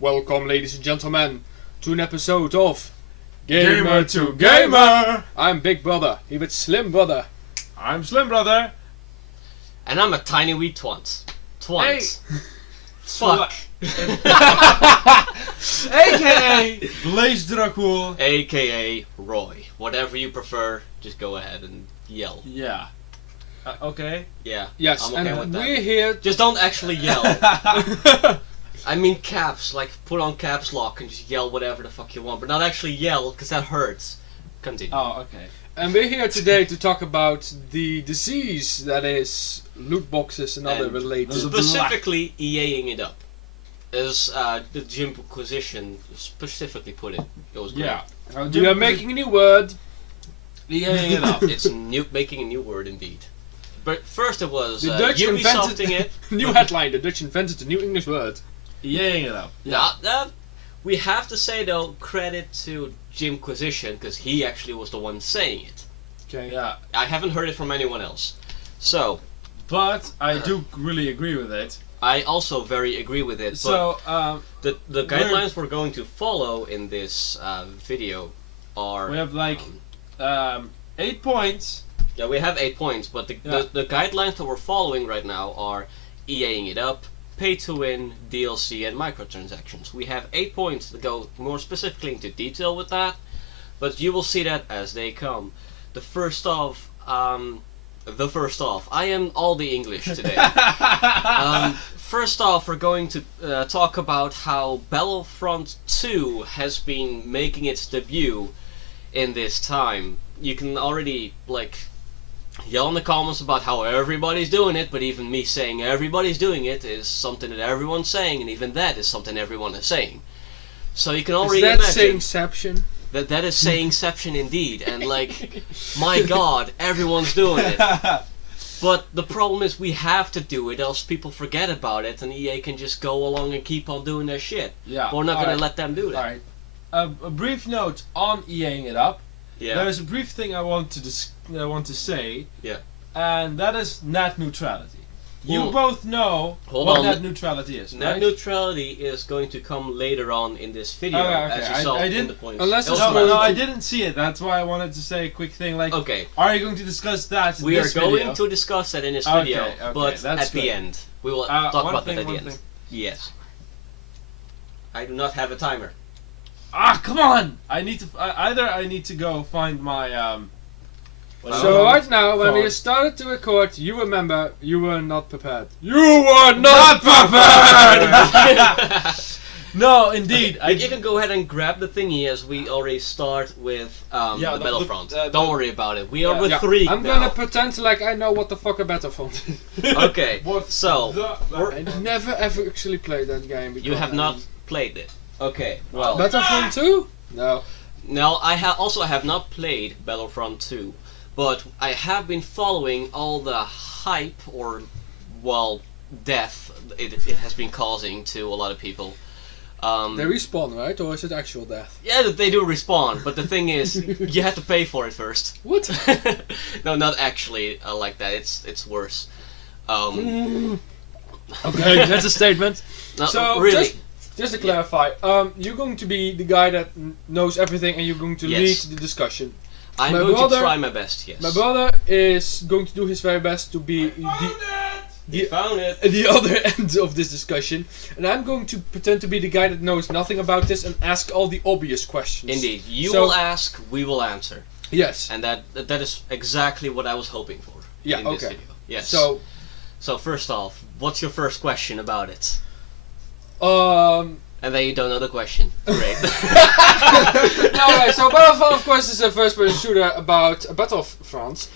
Welcome, ladies and gentlemen, to an episode of Gamer to Gamer! I'm Big Brother, here with Slim Brother. I'm Slim Brother. And I'm a tiny wee twant. Twant. Hey. Fuck. AKA Blaze Dracul. AKA Roy. Whatever you prefer, just go ahead and yell. Yeah. Okay. Yeah. Yes, I'm okay and with that. we're here. Just don't actually yell. I mean caps, like put on caps lock and just yell whatever the fuck you want, but not actually yell, because that hurts. Continue. Oh, okay. And we're here today to talk about the disease that is loot boxes and other And related. Specifically, EAing it up. As the Jimquisition specifically put it. It was great. Yeah. We are making a new word. EAing it up. It's making a new word indeed. But first it was The Dutch Ubisofting it. New headline: The Dutch invented a new English word. EAing it up. We have to say though, credit to Jimquisition, because he actually was the one saying it. Okay. Yeah. I haven't heard it from anyone else. So, But I do really agree with it. I also very agree with it. So, but the guidelines we're going to follow in this video are... we have like 8 points. Yeah, we have 8 points, but the guidelines that we're following right now are EAing it up, pay to win, DLC, and microtransactions. We have 8 points that go more specifically into detail with that, but you will see that as they come. The first off, I am all the English today. First off, we're going to talk about how Battlefront 2 has been making its debut in this time. You can already, like, yell in the comments about how everybody's doing it, but even me saying everybody's doing it is something that everyone's saying, and even that is something everyone is saying. So you can already Is that imagine sayingception? that is sayingception indeed, and like, my god, everyone's doing it. But the problem is we have to do it, else people forget about it, and EA can just go along and keep on doing their shit. Yeah. We're not going alright. to let them do that. Alright. A brief note on EAing it up. Yeah. There's a brief thing I want to say. Yeah. And that is net neutrality. You Mm. both know Hold what on. net neutrality is, Net right? neutrality is going to come later on in this video, Okay, as you I saw in didn't- the points. unless it's elsewhere. No, I didn't see it. That's why I wanted to say a quick thing. Like, Okay, are you going to discuss that in we are this going video? to discuss that in this Okay, video, okay, but that's at the good. end. We will One talk about thing, that at the one end. thing. Yes. I do not have a timer. Ah, come on! I need to either I need to go find my So right now, when we phone. started to record, you remember you were not prepared. You were not prepared. No, indeed. You can go ahead and grab the thingy as we already start with Yeah, the Battlefront. the- Don't worry about it. We are yeah. with Yeah, 3 I'm now. gonna pretend like I know what the fuck a Battlefront is. Okay, What so I never ever actually played that game. you because have I not mean- played it. Okay, well, Battlefront 2? No. no, I have not played Battlefront 2, but I have been following all the hype or, well, death it has been causing to a lot of people. They respawn, right? Or is it actual death? Yeah, they do respawn, but the thing is, you have to pay for it first. What? No, not actually like that. It's worse. Okay, that's a statement. No, So, really, Just to clarify, you're going to be the guy that knows everything and you're going to Yes. lead the discussion. I'm my going brother- to try my best. Yes. My brother is going to do his very best to be You found it. the other end of this discussion, and I'm going to pretend to be the guy that knows nothing about this and ask all the obvious questions. Indeed, you So- will ask, we will answer, Yes. and that is exactly what I was hoping for. Yeah, in this okay. video. Yes. So, So first off, what's your first question about it? no, And then you don't know the question. Great. right, so Battlefront, of course, is a first-person shooter about Battlefront.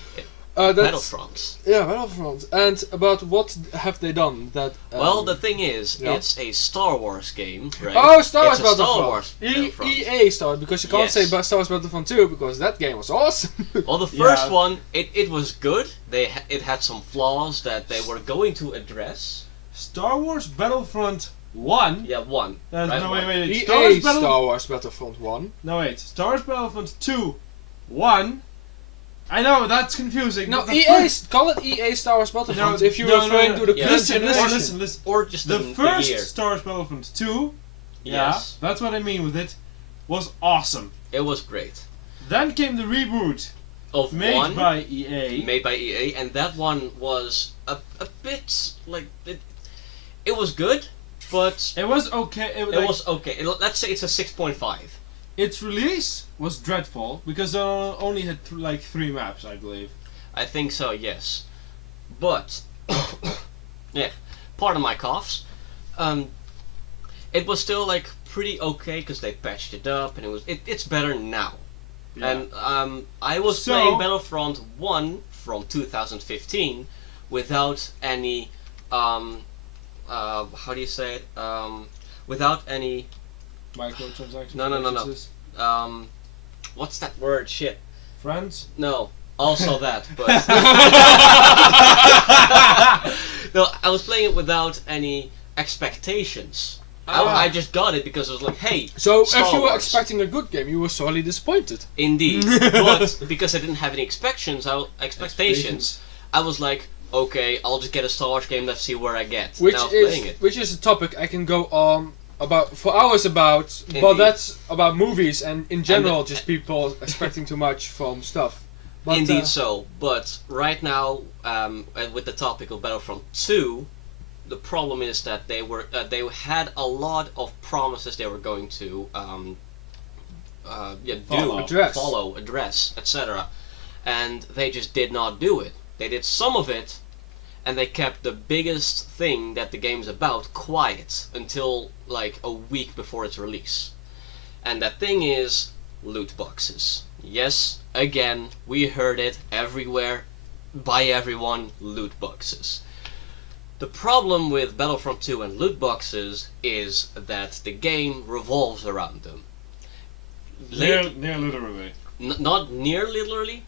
Battlefront. Yeah, Battlefront. And about what have they done that... Well, the thing is, yeah. it's a Star Wars game, right? Oh, Star Wars It's a Battlefront. Star Wars Battlefront. EA Star, because you can't Yes. say Star Wars Battlefront 2 because that game was awesome. Well, the first Yeah. one, it was good. It had some flaws that they were going to address. Star Wars Battlefront 1. Yeah, one. No, right? wait. EA Star Wars Star Wars Battlefront 1. No, wait. Star Wars Battlefront 2, 1. I know, that's confusing. No, but the EA, call it EA Star Wars Battlefront No, if you're no, no, referring no. to the Yeah. current Listen, generation. listen. Or just The the first year. Star Wars Battlefront 2 Yeah, Yes, that's what I mean with it. Was awesome. it was great. Then came the reboot Of made one, by E EA. made by EA, and that one was a bit like it was good, but It was okay. it was okay. Let's say it's a 6.5. Its release was dreadful because it only had like 3 maps, I believe. I think so, yes. But yeah, pardon my coughs. It was still like pretty okay because they patched it up, and it's better now. Yeah. And I was So- playing Battlefront 1 from 2015 without any how do you say it? Without any Microtransactions. No. purchases. What's that word? Shit. Friends? No. Also that, but no, I was playing it without any expectations. I just got it because it was like, hey, So Star if you were Wars. expecting a good game, you were sorely disappointed. Indeed, but because I didn't have any expectations, I was like, okay, I'll just get a Star Wars game. Let's see where I get. Which Now playing is it. which is a topic I can go on about for hours about. But Indeed. that's about movies and in general, the- just people expecting too much from stuff. But, Indeed so, but right now, and with the topic of Battlefront 2, the problem is that they had a lot of promises they were going to Follow. address, etc. And they just did not do it. They did some of it, and they kept the biggest thing that the game's about quiet until like a week before its release. And that thing is loot boxes. Yes, again, we heard it everywhere, by everyone, loot boxes. The problem with Battlefront 2 and loot boxes is that the game revolves around them. Near literally. Not near literally,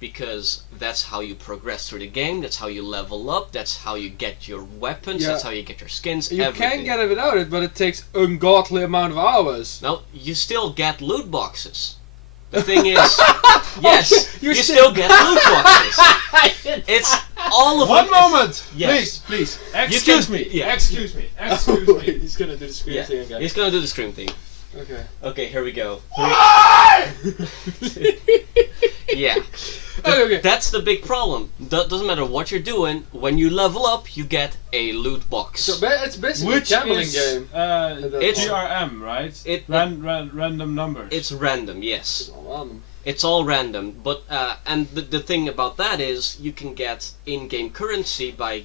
because that's how you progress through the game, that's how you level up, that's how you get your weapons, Yeah. that's how you get your skins, you everything. can get it without it, but it takes ungodly amount of hours. No, you still get loot boxes. The thing is, yes, you you still- still get loot boxes. It's all of One them. moment! Yes. Please. You Excuse can- me. yeah. Excuse me. Excuse Wait, me. he's gonna do the screen Yeah, thing again. he's gonna do the scream thing. Okay. Okay, here we go. Why? Yeah. Okay. That's the big problem. Doesn't matter what you're doing, when you level up, you get a loot box. So it's basically Which a gambling is game. It's- GRM, right? It- Random numbers. It's random, yes. Um, It's all random, but and the thing about that is you can get in-game currency by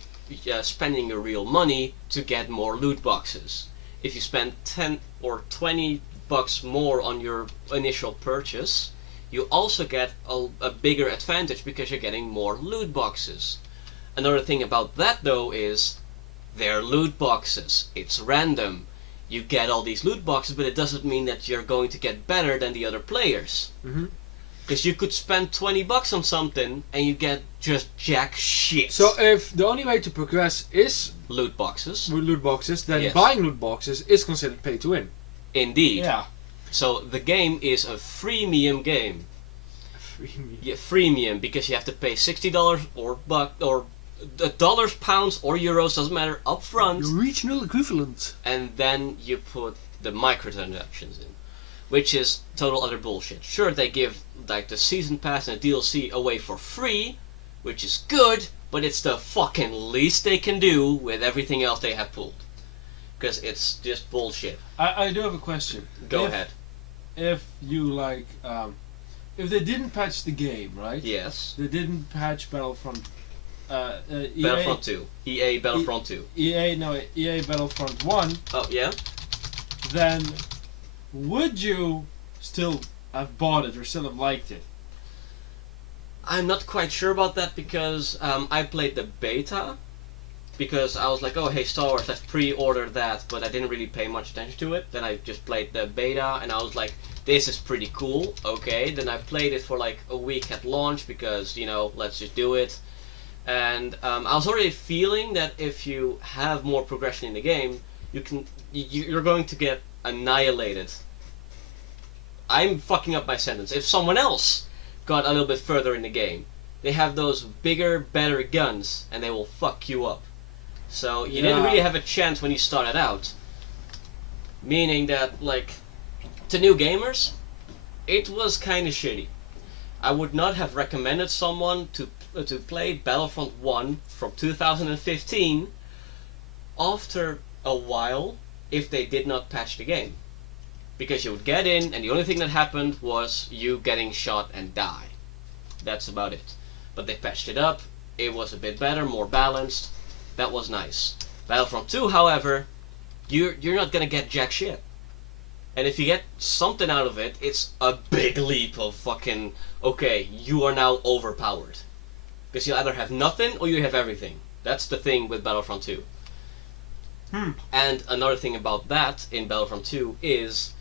spending your real money to get more loot boxes. If you spend 10 or 20 bucks more on your initial purchase, you also get a bigger advantage because you're getting more loot boxes. Another thing about that though is they're loot boxes. It's random. You get all these loot boxes, but it doesn't mean that you're going to get better than the other players. Mhm. Because you could spend 20 bucks on something and you get just jack shit. So if the only way to progress is Loot boxes. with loot boxes, then Yes. buying loot boxes is considered pay to win. Indeed. Yeah. So the game is a freemium game. Yeah, freemium because you have to pay $60 or dollars, pounds, or euros, doesn't matter, up front, The regional equivalent. and then you put the microtransactions in, which is total other bullshit. Sure, they give like the season pass and the DLC away for free, which is good, but it's the fucking least they can do with everything else they have pulled. Because it's just bullshit. I do have a question. Go If- ahead. If you like, if they didn't patch the game, right? Yes. They didn't patch Battlefront. EA, Battlefront 2. EA Battlefront 2. EA Battlefront 1, Oh, yeah? then would you still have bought it or still have liked it? I'm not quite sure about that because I played the beta because I was like, oh hey Star Wars, let's pre-order that, but I didn't really pay much attention to it. Then I just played the beta and I was like, this is pretty cool, okay. Then I played it for like a week at launch because, you know, let's just do it. And I was already feeling that if you have more progression in the game, you're going to get annihilated. I'm fucking up my sentence. If someone else got a little bit further in the game, they have those bigger, better guns, and they will fuck you up. So you didn't Yeah. really have a chance when you started out. Meaning that, like, to new gamers, it was kind of shitty. I would not have recommended someone to play Battlefront 1 from 2015 after a while if they did not patch the game. Because you would get in, and the only thing that happened was you getting shot and die. That's about it. But they patched it up, it was a bit better, more balanced, that was nice. Battlefront 2, however, you're not gonna get jack shit. And if you get something out of it, it's a big leap of fucking, okay, you are now overpowered. Because you either have nothing or you have everything. That's the thing with Battlefront 2. And another thing about that in Battlefront 2 is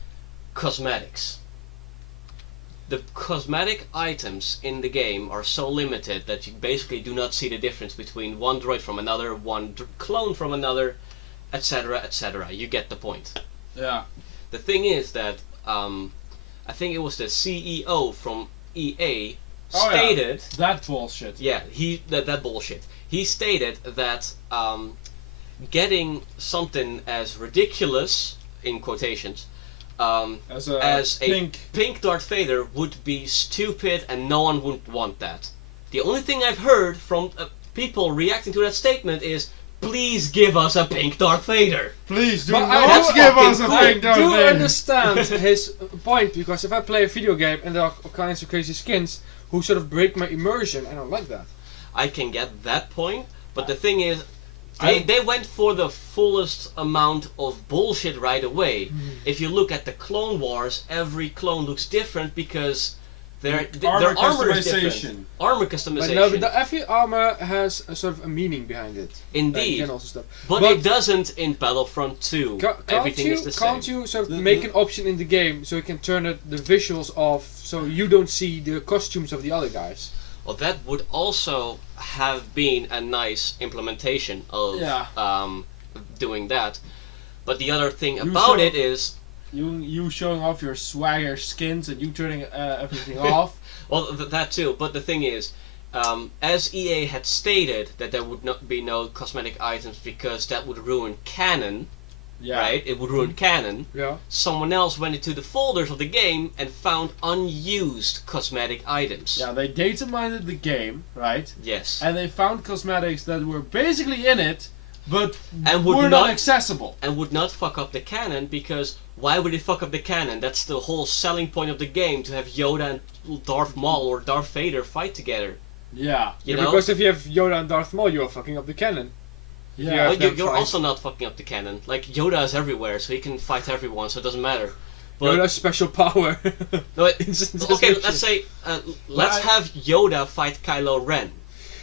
cosmetics. The cosmetic items in the game are so limited that you basically do not see the difference between one droid from another, one clone from another, etc., etc. You get the point. Yeah. The thing is that I think it was the CEO from EA stated that bullshit. Yeah, that bullshit. He stated that getting something as ridiculous in quotations as a pink Darth Vader would be stupid and no one would want that. The only thing I've heard from people reacting to that statement is, please give us a pink Darth Vader. Please do But not give us a pink Darth I do Vader. understand his point, because if I play a video game and there are all kinds of crazy skins who sort of break my immersion, I don't like that. I can get that point, but the thing is, they went for the fullest amount of bullshit right away. If you look at the Clone Wars, every clone looks different because their armor is different. Armor customization. But no, but every armor has a sort of a meaning behind it. Indeed. And also stuff. But it doesn't in Battlefront 2. Everything is the same. Can't you sort of make an option in the game so you can turn the visuals off so you don't see the costumes of the other guys? Well, that would also have been a nice implementation of doing that. But the other thing about it is... You showing off your swagger skins and you turning everything off. Well, that too. But the thing is, as EA had stated that there would not be no cosmetic items because that would ruin canon, right? It would ruin canon. Yeah. Someone else went into the folders of the game and found unused cosmetic items. Yeah, they data mined the game, right? Yes. And they found cosmetics that were basically in it, but and were not accessible. And would not fuck up the canon, because why would it fuck up the canon? That's the whole selling point of the game, to have Yoda and Darth Maul or Darth Vader fight together. Yeah. You know? Because if you have Yoda and Darth Maul, you're fucking up the canon. Yeah. Well, you're also not fucking up the canon. Like, Yoda is everywhere, so he can fight everyone, so it doesn't matter. But Yoda's special power. no, okay, let's say, let's have Yoda fight Kylo Ren.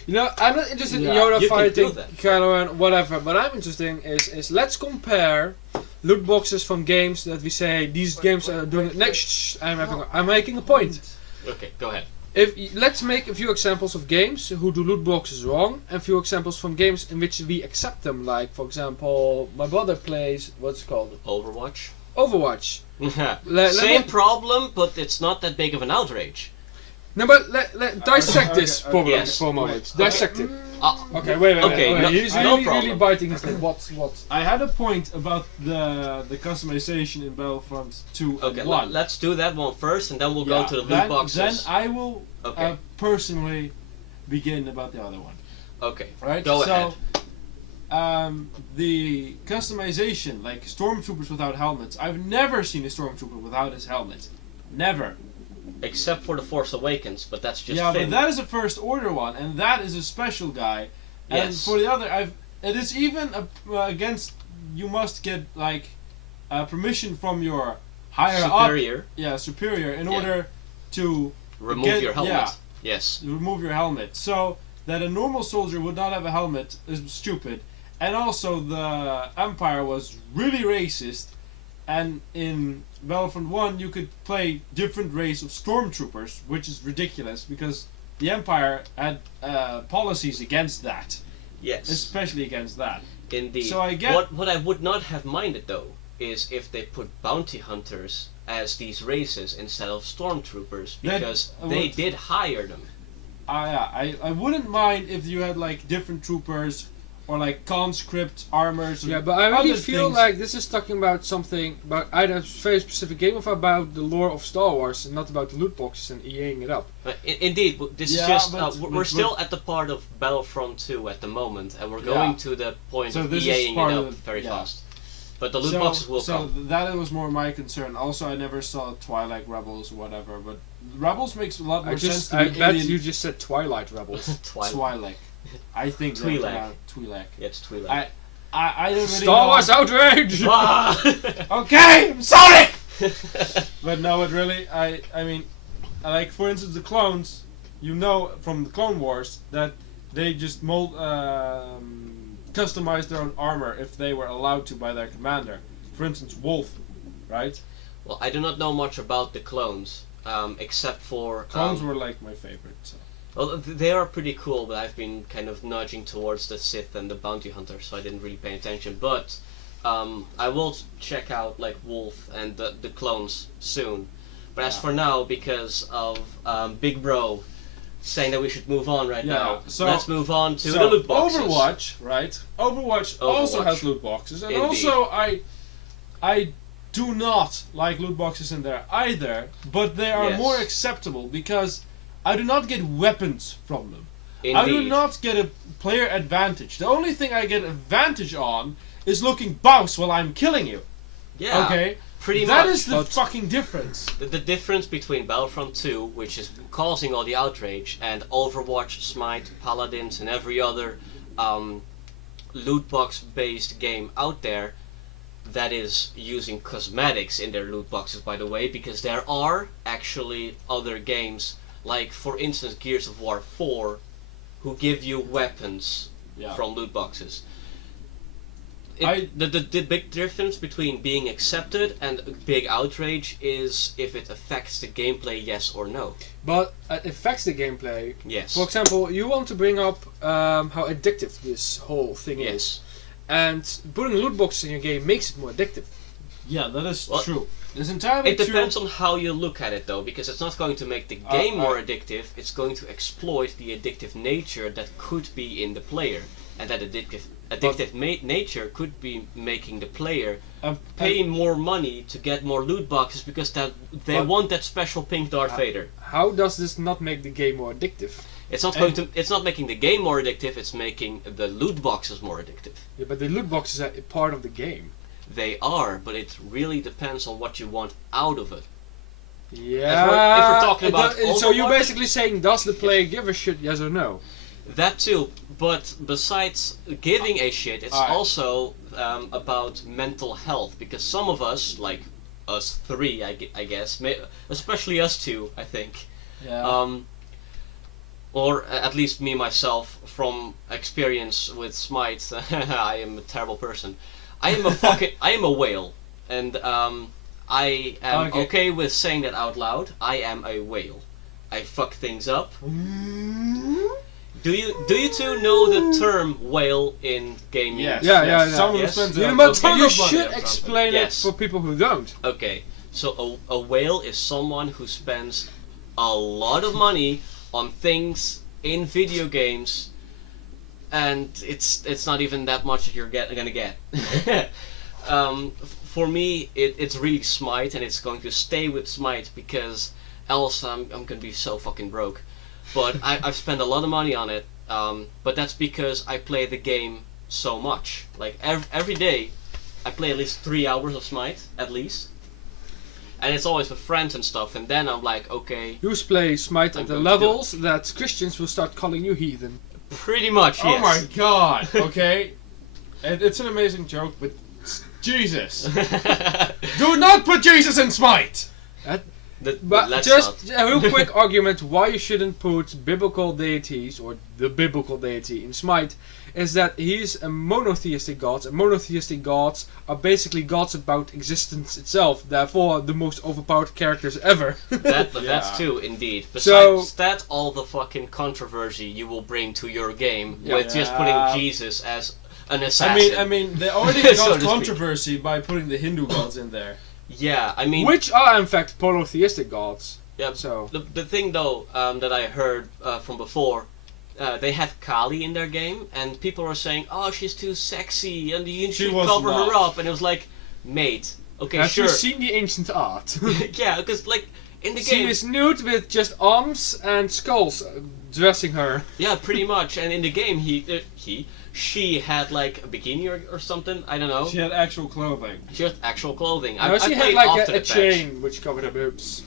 You know, I'm not interested in Yoda you fighting can do that. Kylo Ren, whatever. But I'm interested in is let's compare loot boxes from games that we say these games are doing it next. I'm making a point. Okay, go ahead. Let's make a few examples of games who do loot boxes wrong, and a few examples from games in which we accept them. Like, for example, my brother plays what's it called? Overwatch. Overwatch. Same problem, but it's not that big of an outrage. No, but let dissect this problem Yes. for a moment. Dissect it. Okay, wait. Okay, He's no really problem. biting his lip. What? I had a point about the customization in Battlefront 2 Okay, and 1. let's do that one first, and then we'll go to the loot boxes. Then I will Okay. personally begin about the other one. Okay, Right? go ahead. The customization, like stormtroopers without helmets. I've never seen a stormtrooper without his helmet. Never. Except for the Force Awakens, but that's just Yeah, Finn. but that is a first order one, and that is a special guy. And Yes. for the other, it is even against. You must get like permission from your higher Superior. up. Yeah, superior, in Yeah. order to Remove your helmet. yeah. Yes. remove your helmet. So that a normal soldier would not have a helmet is stupid. And also the Empire was really racist, and in Battlefront 1 you could play different race of stormtroopers, which is ridiculous because the Empire had policies against that, Yes. especially against that. Indeed. So I get- what I would not have minded though is if they put bounty hunters as these races instead of stormtroopers, That- because they did hire them. I wouldn't mind if you had like different troopers or like conscript armors. Yeah, but I really other feel things. like this is talking about something about either a very specific game or about the lore of Star Wars, and not about the loot boxes and EAing it up. Indeed, this Yeah, is just but- we're but- still at the part of Battlefront 2 at the moment, and we're Yeah. going to the point So of this is EAing part it of up the- very yeah. fast. But the loot so, boxes will so come. that was more my concern. Also, I never saw Twilight Rebels or whatever, but Rebels makes a lot more sense to I me. bet you just said Twilight Rebels. Twilight. I think they're Twi'lek. pronounced Twi'lek. Yeah, it's Twilight. I don't really Star know. Wars outrage! Ah! Okay, I'm sorry. But no, it really. I mean, like for instance, the clones. You know from the Clone Wars that they just customize their own armor if they were allowed to by their commander. For instance, Wolf, right? Well, I do not know much about the clones, except for Clones were like my favorite. So. well, they are pretty cool, but I've been kind of nudging towards the Sith and the Bounty Hunter, so I didn't really pay attention. But I will check out like Wolf and the clones soon. But as Yeah. for now, because of Big Bro saying that we should move on right Yeah, now, so- let's move on to So, the loot boxes. Overwatch, right? Overwatch also Overwatch. has loot boxes, and Indeed. also I do not like loot boxes in there either, but they are Yes. more acceptable because I do not get weapons from them. I do Indeed. not get a player advantage. The only thing I get advantage on is looking bounce while I'm killing you. Yeah, Okay? pretty That much. is the fucking difference. The difference between Battlefront 2, which is causing all the outrage, and Overwatch, Smite, Paladins, and every other loot box based game out there that is using cosmetics in their loot boxes, by the way, because there are actually other games, like for instance Gears of War 4, who give you weapons Yeah. from loot boxes. I- The big difference between being accepted and a big outrage is if it affects the gameplay, yes or no. But it affects the gameplay. Yes. For example, you want to bring up how addictive this whole thing is. Yes. And putting loot boxes in your game makes it more addictive. Yeah, that is Well, true. It's entirely It true. depends on how you look at it, though, because it's not going to make the game more addictive. It's going to exploit the addictive nature that could be in the player, and that addictive nature could be making the player pay more money to get more loot boxes because that they But- want that special pink Darth Vader. How does this not make the game more addictive? It's not going to. It's not making the game more addictive. It's making the loot boxes more addictive. Yeah, but the loot boxes are a part of the game. They are, but it really depends on what you want out of it. Yeah. if we're talking about so you're Overwatch- basically saying, does the player give a shit, yes or no? That too, but besides giving a shit, it's Alright. also about mental health, because some of us, like us three, I guess, especially us two, I think, Yeah. or at least me myself, from experience with Smite, I am a terrible person. I am a whale, and I am Okay. okay with saying that out loud. I am a whale. I fuck things up. Do you two know the term whale in gaming? Yes. Yeah, yes. yeah, yeah. Someone Yes. who spends Yeah, a but ton you of money should on something. explain Yes. it for people who don't. Okay, so a whale is someone who spends a lot of money on things in video games, and it's not even that much that you're gonna get. For me, it's really Smite, and it's going to stay with Smite because else I'm gonna be so fucking broke. But I've spent a lot of money on it, but that's because I play the game so much. Like every day, I play at least 3 hours of Smite, at least. And it's always with friends and stuff, and then I'm like, okay, You play Smite I'm at the going to do levels that Christians will start calling you heathen. pretty much, Oh yes. my god, okay? It's an amazing joke, but Jesus. Do not put Jesus in Smite! But let's just not. a real quick argument why you shouldn't put biblical deities or the biblical deity in Smite is that he's a monotheistic god, and monotheistic gods are basically gods about existence itself, therefore the most overpowered characters ever. That's Yeah. too, indeed. So- Besides that, all the fucking controversy you will bring to your game Yeah. with just putting Jesus as an assassin. I mean, they already So to got speak. controversy by putting the Hindu gods in there. yeah, I mean, Which are in fact polytheistic gods. yeah, So the thing though that I heard from before they had Kali in their game, and people were saying, "Oh, she's too sexy, and you She should was cover her not. up." And it was like, mate, okay, Have sure, you seen the ancient art? yeah, because like in the She game, is nude with just arms and skulls dressing her. yeah, pretty much. And in the game, she had like a bikini or something. I don't know. She had actual clothing. She had actual clothing. No, she I had played like after a the patch. chain which covered her boobs.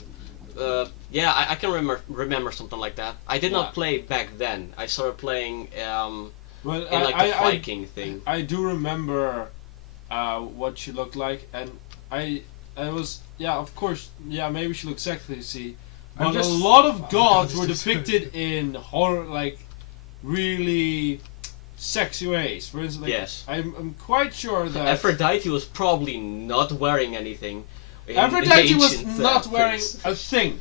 Yeah, I can remember something like that. I did Yeah. not play back then. I started playing But in like the Viking thing. I do remember what she looked like, and I was of course maybe she looked sexy, I'm but just- a lot of Oh, gods God, were this is- depicted in horror like really sexy ways. For instance, like, Yes. I'm quite sure that Aphrodite was probably not wearing anything. in Aphrodite was ancient, not wearing things. a thing.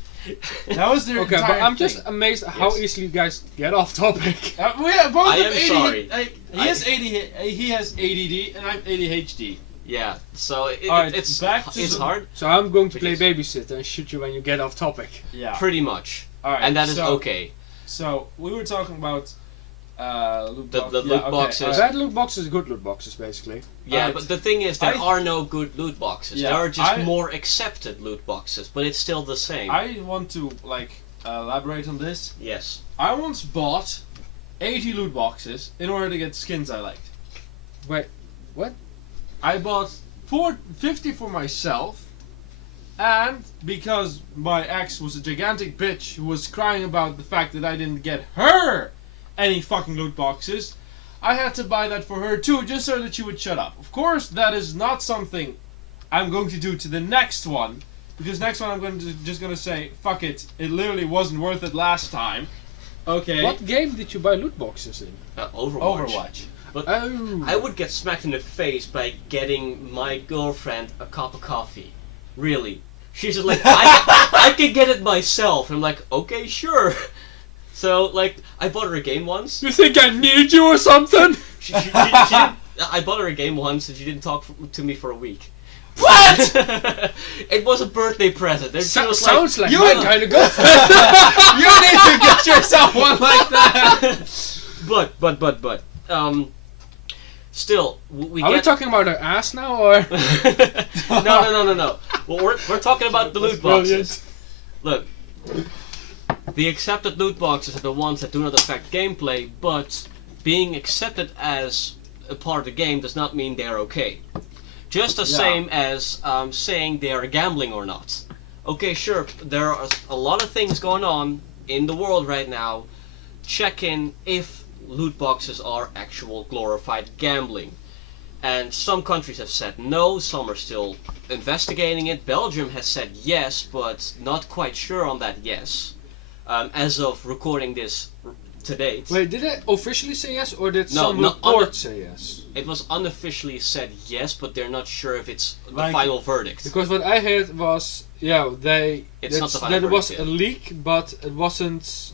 That was their Okay, but entire I'm just thing. amazed at how Yes. easily you guys get off topic. Both I have am ADHD. sorry. He has he has ADD and I have ADHD. Yeah, so Alright, it's back to it's the- hard, So I'm going to play Because- babysitter and shoot you when you get off topic. Yeah. pretty much, All right. and that is so, okay. So we were talking about loot The- box- the loot boxes. alright. Bad loot boxes, good loot boxes, basically. Yeah, Alright. but the thing is, there I- are no good loot boxes. Yeah, there are just I- more accepted loot boxes, but it's still the same. I want to elaborate on this. Yes. I once bought 80 loot boxes in order to get skins I liked. Wait, what? I bought 50 for myself, and because my ex was a gigantic bitch who was crying about the fact that I didn't get her any fucking loot boxes, I had to buy that for her too, just so that she would shut up. Of course, that is not something I'm going to do to the next one, because next one I'm just going to say, fuck it, it literally wasn't worth it last time. Okay. What game did you buy loot boxes in? Overwatch. Oh. I would get smacked in the face by getting my girlfriend a cup of coffee. Really. She's just like, I can get it myself. I'm like, okay, sure. So, like, I bought her a game once. You think I need you or something? She didn't, I bought her a game once and she didn't talk to me for a week. What? It was a birthday present. And she was Sounds like you my would- kind of girlfriend. You need to get yourself one like that! But, still, we Are we get... talking about her ass now, or? no. Well, we're talking about the loot boxes. Brilliant. Look, the accepted loot boxes are the ones that do not affect gameplay, but being accepted as a part of the game does not mean they're okay. Just the Yeah. same as saying they are gambling or not. Okay, sure, there are a lot of things going on in the world right now. Check in if loot boxes are actual glorified gambling. And some countries have said no, some are still investigating it. Belgium has said yes, but not quite sure on that yes. As of recording this to date, Wait, did it officially say yes, or did No, some no, report say yes? it was unofficially said yes, but they're not sure if it's the Like- final verdict. Because what I heard was, It's not the final that it was verdict a yet. leak, but it wasn't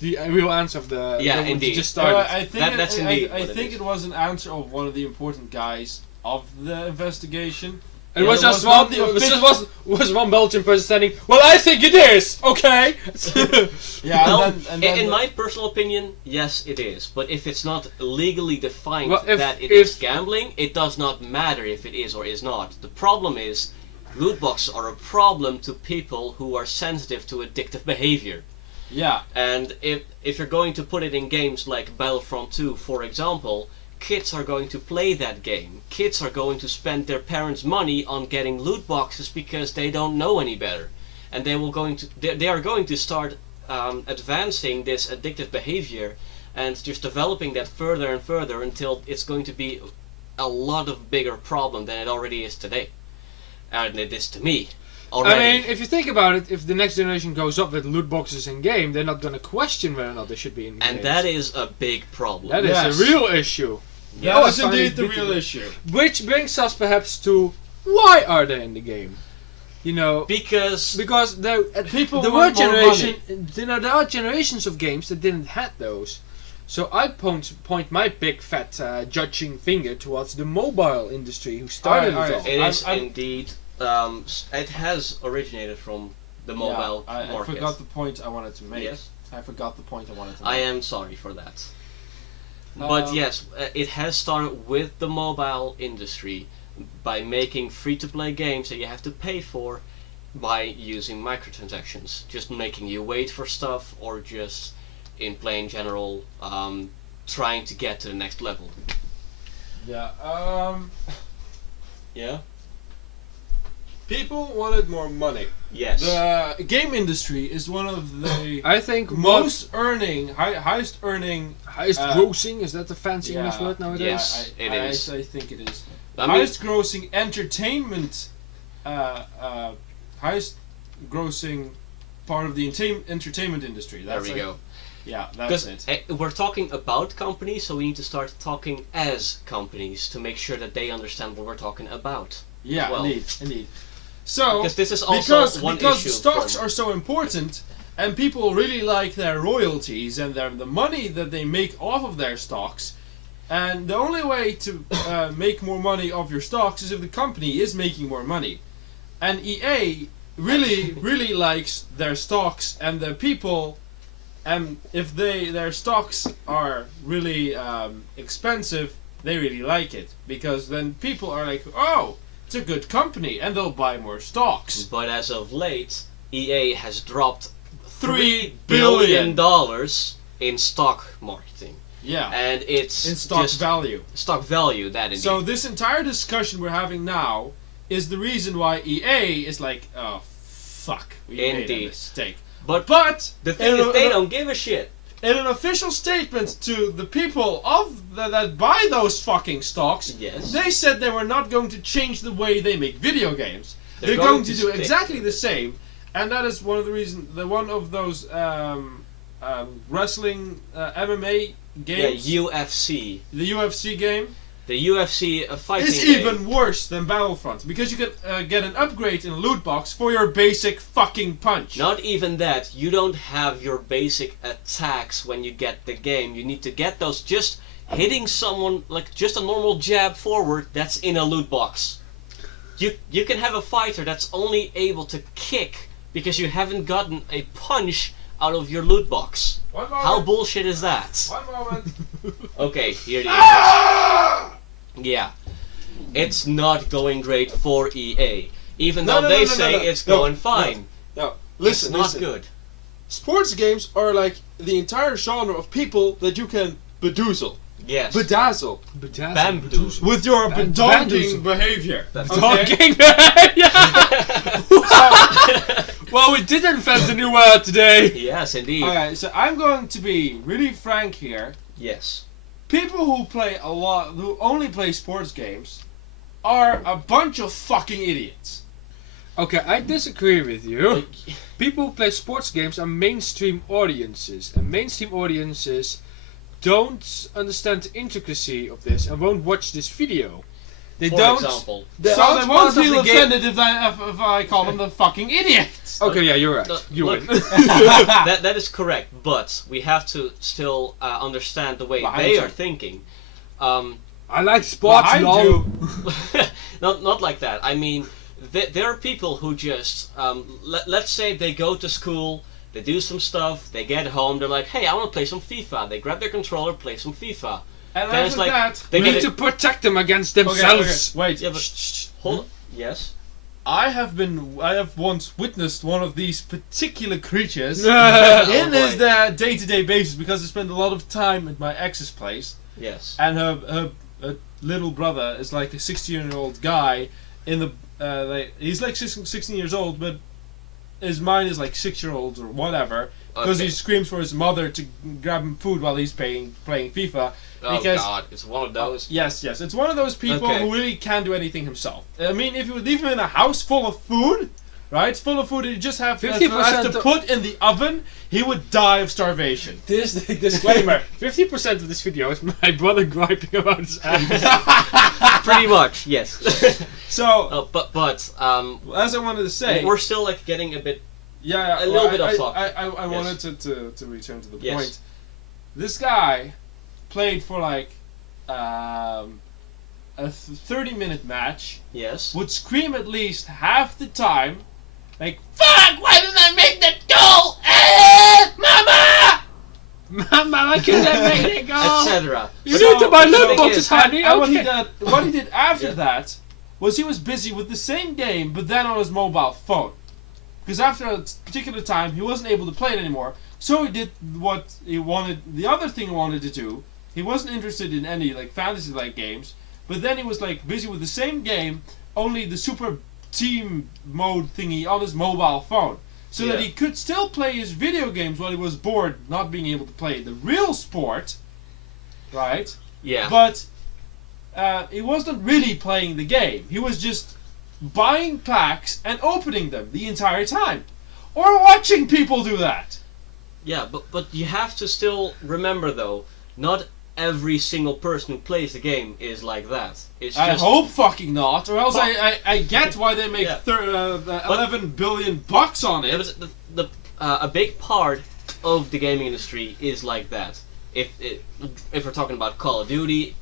the real answer of the Yeah, what you indeed. just started. I think That's indeed I what it think is. it was an answer of one of the important guys of the investigation. It Yeah, was it just was not one. the It was official- just was one Belgian person standing. Well, I think it is. Okay. Yeah, Well, and then in my personal opinion, yes, it is. But if it's not legally defined Well, if- that it is if- gambling, it does not matter if it is or is not. The problem is, loot boxes are a problem to people who are sensitive to addictive behavior. yeah, And if you're going to put it in games like Battlefront 2, for example, kids are going to play that game. Kids are going to spend their parents' money on getting loot boxes because they don't know any better, and they are going to start advancing this addictive behavior and just developing that further and further until it's going to be a lot of bigger problem than it already is today, and it is to me. Already. I mean, if you think about it, if the next generation goes up with loot boxes in game, they're not gonna question whether or not they should be in and games. that is a big problem. That is Yes. a real issue. that Oh, is I find indeed it the big- real issue. Which brings us perhaps to why are they in the game? You know, Because because People there were want more generation, there are generations of games that didn't have those. So I point my big fat judging finger towards the mobile industry who started Alright, it alright. all. it is I'm- indeed, it has originated from the mobile I market. forgot the point I wanted to make. Yes. I forgot the point I wanted to I make. am sorry for that. But yes, it has started with the mobile industry by making free-to-play games that you have to pay for by using microtransactions, just making you wait for stuff, or just in plain general trying to get to the next level. Yeah. Yeah. People wanted more money. Yes. The game industry is one of the I think highest earning. highest grossing, is that the fancy Yeah, English word nowadays? Yes, it is. I think it is. I mean, Highest grossing entertainment, highest grossing part of the entertainment industry. there That's we go. Yeah, that's Because it. we're talking about companies, so we need to start talking as companies to make sure that they understand what we're talking about. Yeah, well. indeed. So Because this is also one because issue. stocks from- are so important, and people really like their royalties and the money that they make off of their stocks. And the only way to make more money off your stocks is if the company is making more money. And EA really likes their stocks and the people. And if their stocks are really expensive, they really like it, because then people are like, oh, it's a good company, and they'll buy more stocks. But as of late, EA has dropped $3 billion in stock marketing, Yeah, and it's in stock just value. stock value. That indeed. So this entire discussion we're having now is the reason why EA is like, oh, fuck, we made a Indeed. mistake. but But the thing in is, a- they in a- don't give a shit. in an official statement to the people that buy those fucking stocks, Yes. they said they were not going to change the way they make video games. They're They're going going to to do stick exactly to the same, and that is one of the reasons. One of those wrestling MMA games, Yeah, UFC. the UFC game, The UFC fighting is game. even worse than Battlefront, because you can get an upgrade in a loot box for your basic fucking punch. Not even that. You don't have your basic attacks when you get the game. You need to get those just hitting someone, like just a normal jab forward, that's in a loot box. You can have a fighter that's only able to kick because you haven't gotten a punch out of your loot box. One moment. How bullshit is that? One moment. Okay, here it is. Yeah. It's not going great for EA. Even No, though no, they no, no, say no, no. it's No, going no. fine. Now, It's not good. Sports games are like the entire genre of people that you can bedoozle, Yes. bedazzle, Bamboozle. with your Ban- bedonding bandoozle. behavior. Talking. Yeah. Well, we did invent a new word today. Yes, indeed. Okay, so I'm going to be really frank here. Yes. People who only play sports games, are a bunch of fucking idiots. Okay, I disagree with you. Like, People who play sports games are mainstream audiences, and mainstream audiences don't understand the intricacy of this and won't watch this video. They for don't. example. They So aren't they part won't of feel the game. offended if I call them the fucking idiots. Okay, yeah, you're right. No, You look, win. that is correct, but we have to still understand the way Behind they you. are thinking. I like sports, Behind lol. you. not like that. I mean, there are people who just let's say they go to school, they do some stuff, they get home, they're like, hey, I want to play some FIFA. They grab their controller, play some FIFA. And Then it's after like that, they We get need it- to protect them against okay, themselves. wait. Yeah, but- Shh. Hold. Yes. I have once witnessed one of these particular creatures Oh, in boy. his day-to-day basis, because I spend a lot of time at my ex's place, Yes. and her little brother is like a 16-year-old guy in the he's like 16 years old, but his mind is like 6-year-olds or whatever, because Okay. he screams for his mother to grab him food while he's playing FIFA. Oh because- God, it's one of those. Yes, it's one of those people Okay. who really can't do anything himself. I mean, if you would leave him in a house full of food, right, full of food, you just have 50% to of- put in the oven, he would die of starvation. This disclaimer: 50% of this video is my brother griping about his ass. Pretty much, yes. So, but as I wanted to say, we're still like getting a bit. yeah, a little bit off topic. I Yes. wanted to return to the Yes. point. This guy played for like a 30-minute match. Yes. Would scream at least half the time, like, "Fuck! Why didn't I make that goal? Mama!" Mama, I could have made it go. etc. You need to buy loot so- boxes, honey. And what Okay. what he did after Yeah. that was he was busy with the same game, but then on his mobile phone. Because after a particular time, he wasn't able to play it anymore. So he did what he wanted. The other thing he wanted to do. He wasn't interested in any like fantasy-like games. But then he was like busy with the same game, only the super team mode thingy on his mobile phone. So that Yeah. he could still play his video games while he was bored, not being able to play the real sport. Right? Yeah. But he wasn't really playing the game. He was just buying packs and opening them the entire time. Or watching people do that. Yeah, but you have to still remember though, not every single person who plays the game is like that. It's I just hope fucking not, or else But- I get why they make Yeah. 11 billion bucks on Yeah, it. but a big part of the gaming industry is like that. If we're talking about Call of Duty,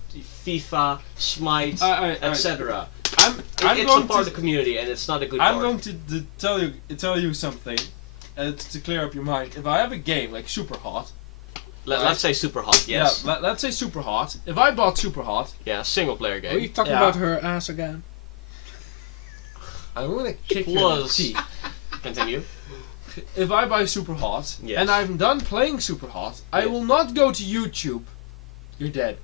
FIFA, Smite, etc. I'm It's a going part of to the community, and it's not a good I'm part. going to tell you something to clear up your mind. If I have a game like Superhot, Let's say super hot. Yes. yeah, let's say Superhot. If I bought Superhot, Yeah, single player Are you game. talking Yeah. about her ass again? I'm gonna kick you in the Plus- teeth. Continue. If I buy Superhot Yes. and I'm done playing Superhot, I Yes. will not go to YouTube. You're dead.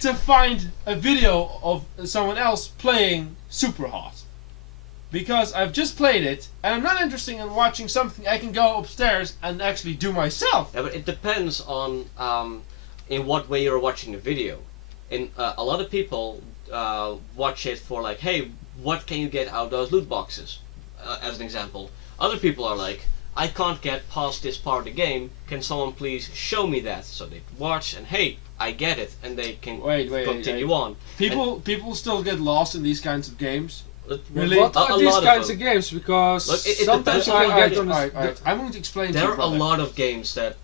To find a video of someone else playing Superhot. Because I've just played it and I'm not interested in watching something I can go upstairs and actually do myself. Yeah, but it depends on in what way you're watching the video. In a lot of people watch it for like, hey, what can you get out of those loot boxes? As an example. Other people are like, I can't get past this part of the game. Can someone please show me that? So they watch and hey, I get it, and they can Wait, continue on. People still get lost in these kinds of games. Really? What A are these lot of kinds them. of games? Because Look, it sometimes depends you on can how get you on get- Alright. I'm going to explain to There you, are a brother. lot of games that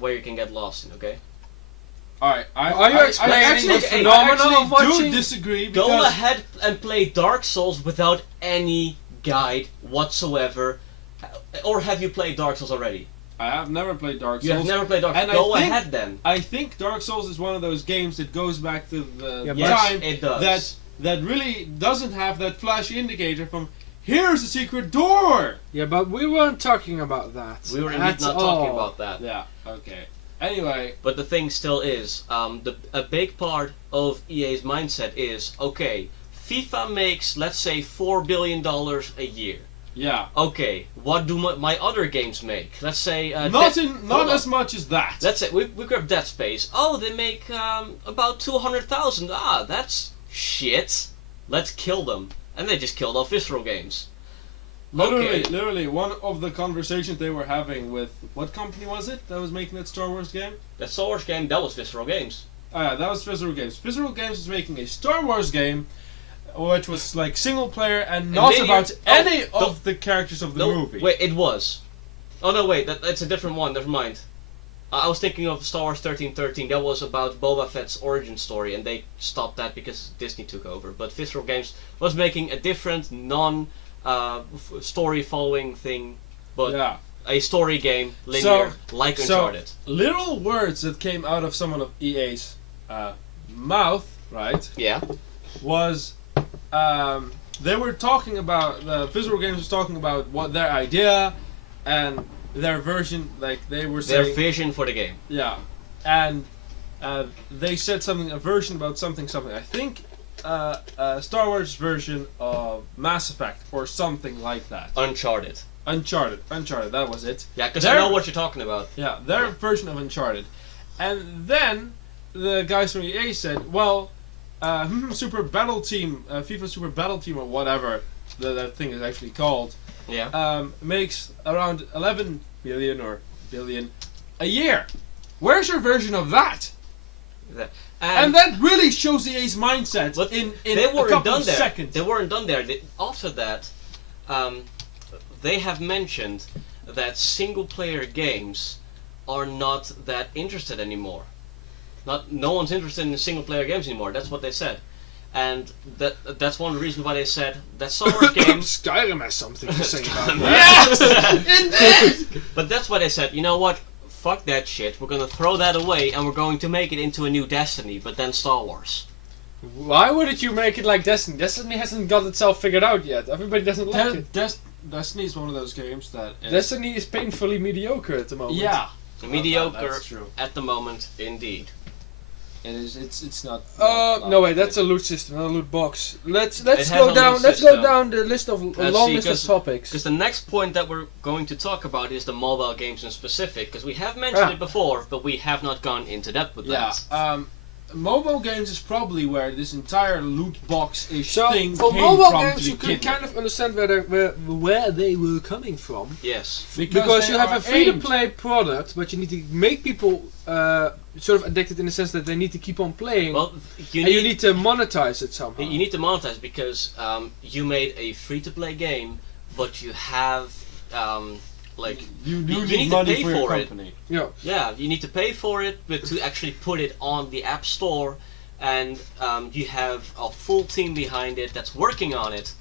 where you can get lost in. Okay. Alright, Are you explaining actually, the phenomenon I of actually watching? do disagree because Go ahead and play Dark Souls without any guide whatsoever. Or have you played Dark Souls already? I have never played Dark You have Souls. never played Dark Souls. And I Go think- ahead then. I think Dark Souls is one of those games that goes back to the Yeah, but- Yes, time it does. that really doesn't have that flashy indicator from here's a secret door. Yeah, but we weren't talking about that. We were indeed at not all. talking about that. Yeah. Okay. Anyway, But the thing still is, a big part of EA's mindset is, okay, FIFA makes, let's say, $4 billion a year. yeah. Okay, what do my other games make? Let's say... Not hold on. as much as that. Let's say, we grab Dead Space. Oh, they make about 200,000. Ah, that's shit. Let's kill them. And they just killed off Visceral Games. Okay. Literally, one of the conversations they were having with what company was it that was making that Star Wars game? That Star Wars game, that was Visceral Games. Oh yeah, that was Visceral Games. Visceral Games was making a Star Wars game, which was like single player and not then you- about oh, any don't- of the characters of the No, movie. wait, it was. Oh no, wait, that's a different one. Never mind. I was thinking of Star Wars 1313. That was about Boba Fett's origin story, and they stopped that because Disney took over. But Visceral Games was making a different, non-story following thing, but Yeah. a story game, linear, like so- Uncharted. Little words that came out of someone of EA's mouth, right, Yeah. was they were talking about Visceral Games was talking about what their idea and their version, like they were Their saying, vision for the game. yeah, and they said a version about something. I think Star Wars version of Mass Effect or something like that. Uncharted. Uncharted, that was it. Yeah, because I Their- know what you're talking about. Yeah, their version of Uncharted. And then the guys from EA said, well, Super Battle Team, FIFA Super Battle Team or whatever that thing is actually called, Yeah. makes around 11 billion or billion a year. Where's your version of that? And that really shows EA's mindset But in they a weren't couple done of there. seconds. They weren't done there. After that, they have mentioned that single-player games are not that interested anymore. No one's interested in single-player games anymore. That's what they said. and that's one reason why they said that Star Wars game. Skyrim has something to say about Yes! that. Indeed! But that's why they said, you know what? Fuck that shit. We're gonna throw that away, and we're going to make it into a new Destiny, but then Star Wars. Why wouldn't you make it like Destiny? Destiny hasn't got itself figured out yet. Everybody doesn't like it. Destiny is one of those games that. Destiny is painfully mediocre at the moment. Yeah. Mediocre That's true. at the moment, indeed. It is. It's not. No wait, that's a loot system, not a loot box. Let's has go a down. loot Let's go system. down the list of Let's long see, list of 'cause- topics. Because the next point that we're going to talk about is the mobile games in specific. Because we have mentioned Ah. it before, but we have not gone into depth with Yeah. that. Mobile games is probably where this entire loot box-ish So thing for came mobile from games, to you can begin kind of understand where they were coming from. Yes. Because they you have are a free to aimed- play product, but you need to make people sort of addicted in the sense that they need to keep on playing. Well, and you need to monetize it somehow. You need to monetize because you made a free-to-play game, but you have like You do you need need to money pay for your for it. company. yeah, you need to pay for it, but to actually put it on the App Store, and you have a full team behind it that's working on it,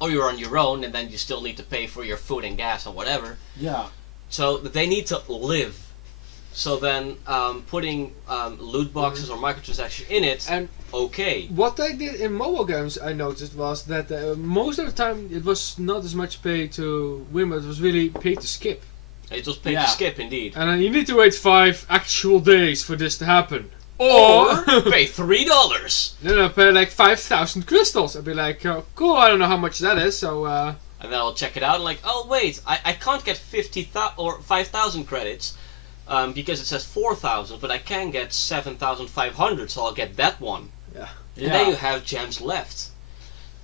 or you're on your own, and then you still need to pay for your food and gas or whatever. Yeah. So they need to live. So then putting loot boxes or microtransactions in it, And okay. what they did in mobile games, I noticed, was that most of the time it was not as much pay to win, but it was really pay to skip. It was pay Yeah. to skip indeed. And then you need to wait 5 actual days for this to happen. Or pay $3. No, pay like 5,000 crystals. I'd be like, cool, I don't know how much that is, so And then I'll check it out and like, oh wait, I can't get 5,000 credits because it says 4,000, but I can get 7,500, so I'll get that one. And then you have gems left.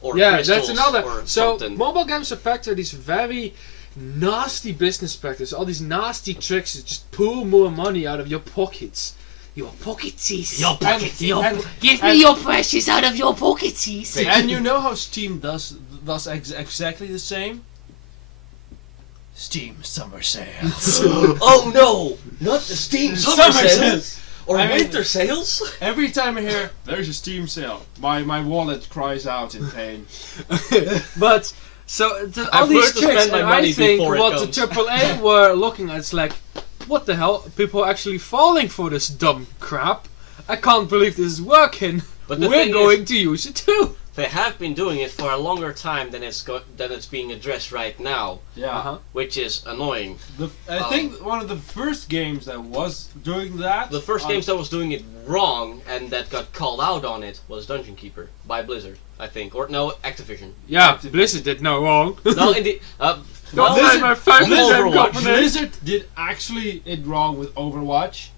Or yeah, crystals that's another. or So something. mobile games are packed with these very nasty business practices, all these nasty tricks to just pull more money out of your pockets. Your pocketses. Your pockets. Give me your precious out of your pocketses. And you know how Steam does exactly the same? Steam summer sales. Oh no! Not the Steam summer sales! sales. Or I mean- winter sales? Every time I hear there's a Steam sale, my wallet cries out in pain. But so all I've these learned to tricks, spend my and money I think before it what the comes. AAA were looking at is like, what the hell? People are actually falling for this dumb crap. I can't believe this is working. But the We're thing going to use it too. They have been doing it for a longer time than it's being addressed right now, Yeah. Uh-huh. which is annoying. I think one of the first games that was doing that. The first games that was doing it wrong and that got called out on it was Dungeon Keeper by Blizzard, I think, or no, Activision. Yeah, Blizzard did no wrong. No, indeed. Don't Well, blame my five Overwatch. company. Blizzard did actually it wrong with Overwatch,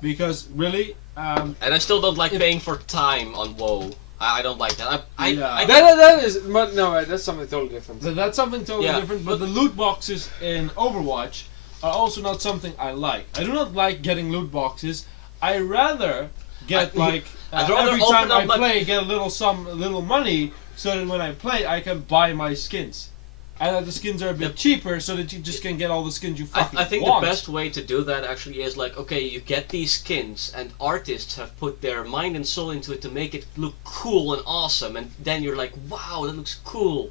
because really, and I still don't like paying for time on WoW. I don't like that. Yeah. That is, but no, that's something totally different. that's something totally Yeah, different. But the loot boxes in Overwatch are also not something I like. I do not like getting loot boxes. I rather get I'd rather every open time I up my- play, get a little money, so that when I play, I can buy my skins. And that the skins are a bit cheaper, so that you just can get all the skins you fucking I think want. the best way to do that actually is like, okay, you get these skins, and artists have put their mind and soul into it to make it look cool and awesome, and then you're like, wow, that looks cool.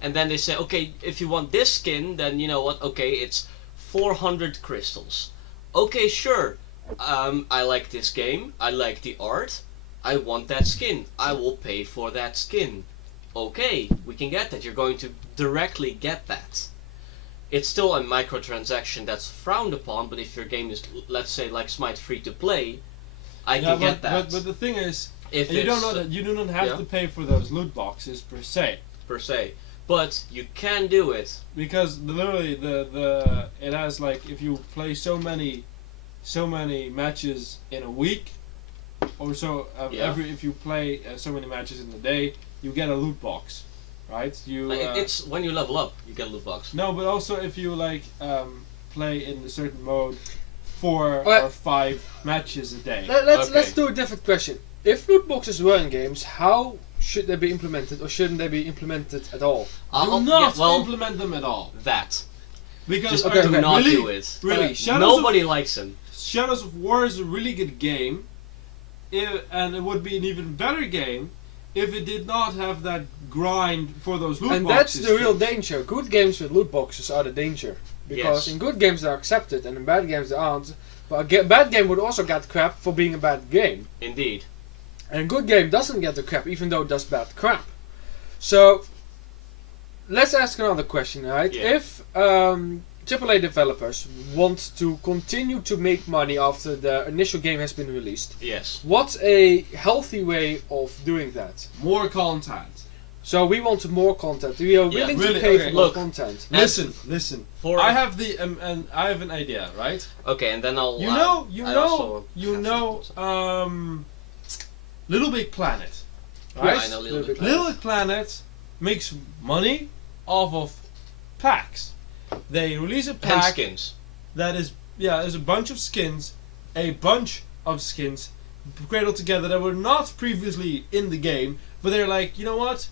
And then they say, okay, if you want this skin, then you know what, okay, it's 400 crystals. Okay, sure, I like this game, I like the art, I want that skin, I will pay for that skin. Okay, we can get that, you're going to directly get that. It's still a microtransaction that's frowned upon, but if your game is, let's say, like Smite free to play, I can get that. But the thing is, if you it's don't know that you do not have yeah. to pay for those loot boxes per se, per se, but you can do it. because literally it has like if you play so many matches in a week, or so Yeah. if you play so many matches in a day, you get a loot box, right? It's when you level up, you get a loot box. No, but also if you play in a certain mode 4 Well- or 5 matches a day. Let's Okay. do a different question. If loot boxes were in games, how should they be implemented, or shouldn't they be implemented at all? Do not implement them at all, that. because Just okay, do okay. not really, do it. really, Nobody likes them. Shadows of War is a really good game, and it would be an even better game if it did not have that grind for those loot And boxes. that's the real danger. Good games with loot boxes are the danger. Because Yes. in good games they're accepted and in bad games they aren't. But bad game would also get crap for being a bad game. Indeed. And a good game doesn't get the crap even though it does bad crap. So, let's ask another question, right? Yeah. If AAA developers want to continue to make money after the initial game has been released, Yes. what's a healthy way of doing that? more content. So we want more content. We are Yeah, willing really, to pay okay, for more look. content. Listen. For I have an idea, right? okay, and then I'll. You I also have know, something. Little Big Planet, Yeah, right? I know Little Little Big Big Little Big Planet makes money off of packs. They release a Pen pack skins. that is there's a bunch of skins, cradled together that were not previously in the game, but they're like, you know what?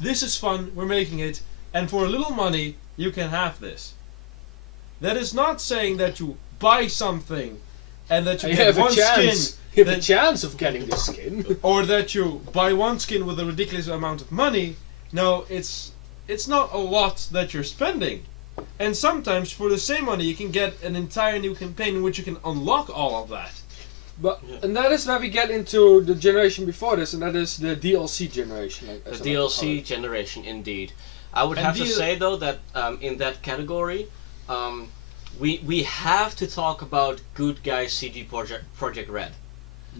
This is fun. We're making it, and for a little money, you can have this. That is not saying that you buy something and that you You get have a one chance. skin, You have a that- chance of getting this skin. or that you buy one skin with a ridiculous amount of money. No, it's not a lot that you're spending. And sometimes for the same money you can get an entire new campaign in which you can unlock all of that. But Yeah. and that is where we get into the generation before this, and that is the DLC generation. The as I like to DLC call it. generation, indeed. I would And have to say though that in that category, we have to talk about Good Guys CG Project Red.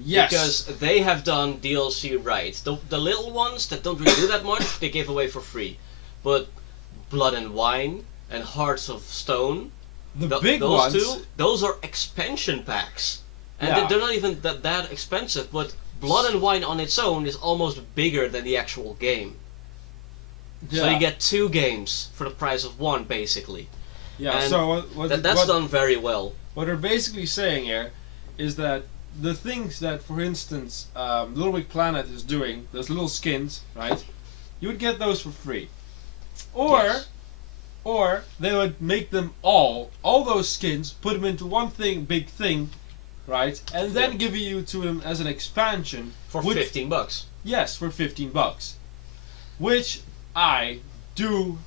Yes. Because they have done DLC right. The little ones that don't really do that much, they give away for free. But Blood and Wine and Hearts of Stone, the big those ones. two, those are expansion packs. And Yeah. they're not even that expensive, but Blood and Wine on its own is almost bigger than the actual game. So Yeah. you get 2 games for the price of 1, basically. Yeah. and So That's done very well. what they're basically saying here is that the things that, for instance, Little Big Planet is doing, those little skins, right? You would get those for free, or Yes. or they would make them all those skins, put them into one big thing, right? And then Yeah. give you to them as an expansion For which- $15. Yes, for $15, which I do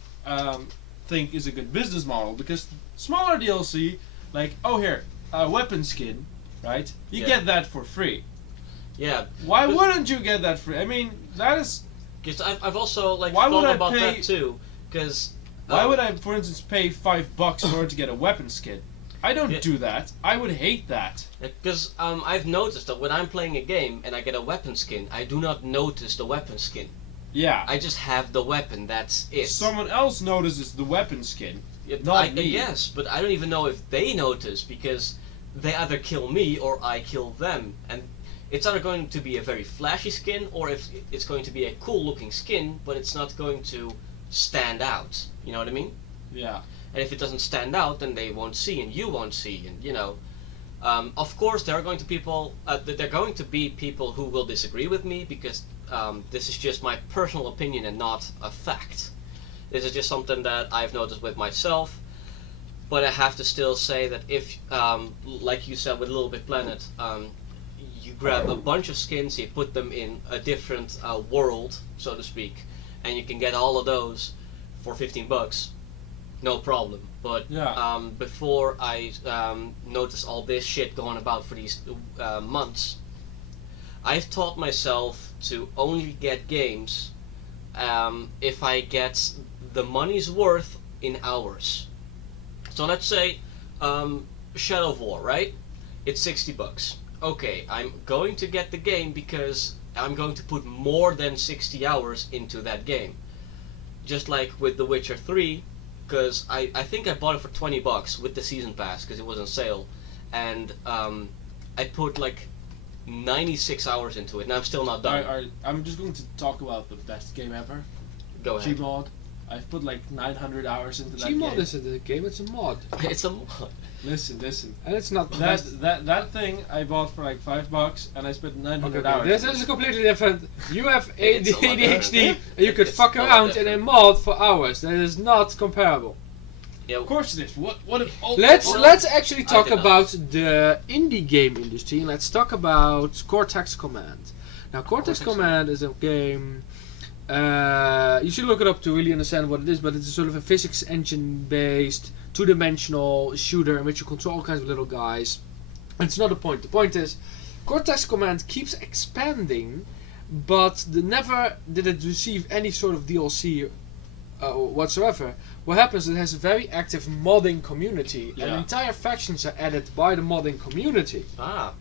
think is a good business model, because smaller DLC, like, oh here, a weapon skin, right? You Yeah. get that for free. Yeah, Why But- wouldn't you get that free? I mean, that is. because I've also Why thought would I about pay- that too. Because Why would I, for instance, pay $5 in order to get a weapon skin? I don't Yeah. do that. I would hate that. Because I've noticed that when I'm playing a game and I get a weapon skin, I do not notice the weapon skin. Yeah. I just have the weapon. That's it. Someone else notices the weapon skin. It- not me. Yes, but I don't even know if they notice because they either kill me or I kill them, and it's either going to be a very flashy skin or if it's going to be a cool looking skin, but it's not going to stand out. You know what I mean? Yeah. And if it doesn't stand out, then they won't see, and you won't see, and you know. Of course, there are going to be people who will disagree with me because this is just my personal opinion and not a fact. This is just something that I've noticed with myself. But I have to still say that if, like you said with Little Big Planet, you grab a bunch of skins, you put them in a different world, so to speak, and you can get all of those for $15, no problem. But Yeah. before I noticed all this shit going about for these months, I've taught myself to only get games if I get the money's worth in hours. So let's say Shadow of War, right? It's $60. Okay, I'm going to get the game because I'm going to put more than 60 hours into that game. Just like with The Witcher 3, because I think I bought it for $20 with the season pass because it was on sale, and I put like 96 hours into it, and I'm still not done. I'm just going to talk about the best game ever. Go ahead. Gmod. I've put like 900 hours into that game. Gmod isn't a game; it's a mod, It's a mod. Listen. and it's not the best. That thing I bought for like $5 and I spent 900 Okay, hours. this is completely different. You have It's a lot ADHD, different. and you could It's fuck a lot around in a different. mod for hours. That is not comparable. Yeah, Of course it is. What if all Let's actually talk did not. about the indie game industry, and let's talk about Cortex Command. Now, Cortex Cortex Command is a game. You should look it up to really understand what it is, but it's a sort of a physics engine based, two-dimensional shooter in which you control all kinds of little guys. And it's not the point. The point is, Cortex Command keeps expanding, but never did it receive any sort of DLC whatsoever. What happens is it has a very active modding community, and Yeah. entire factions are added by the modding community. Ah,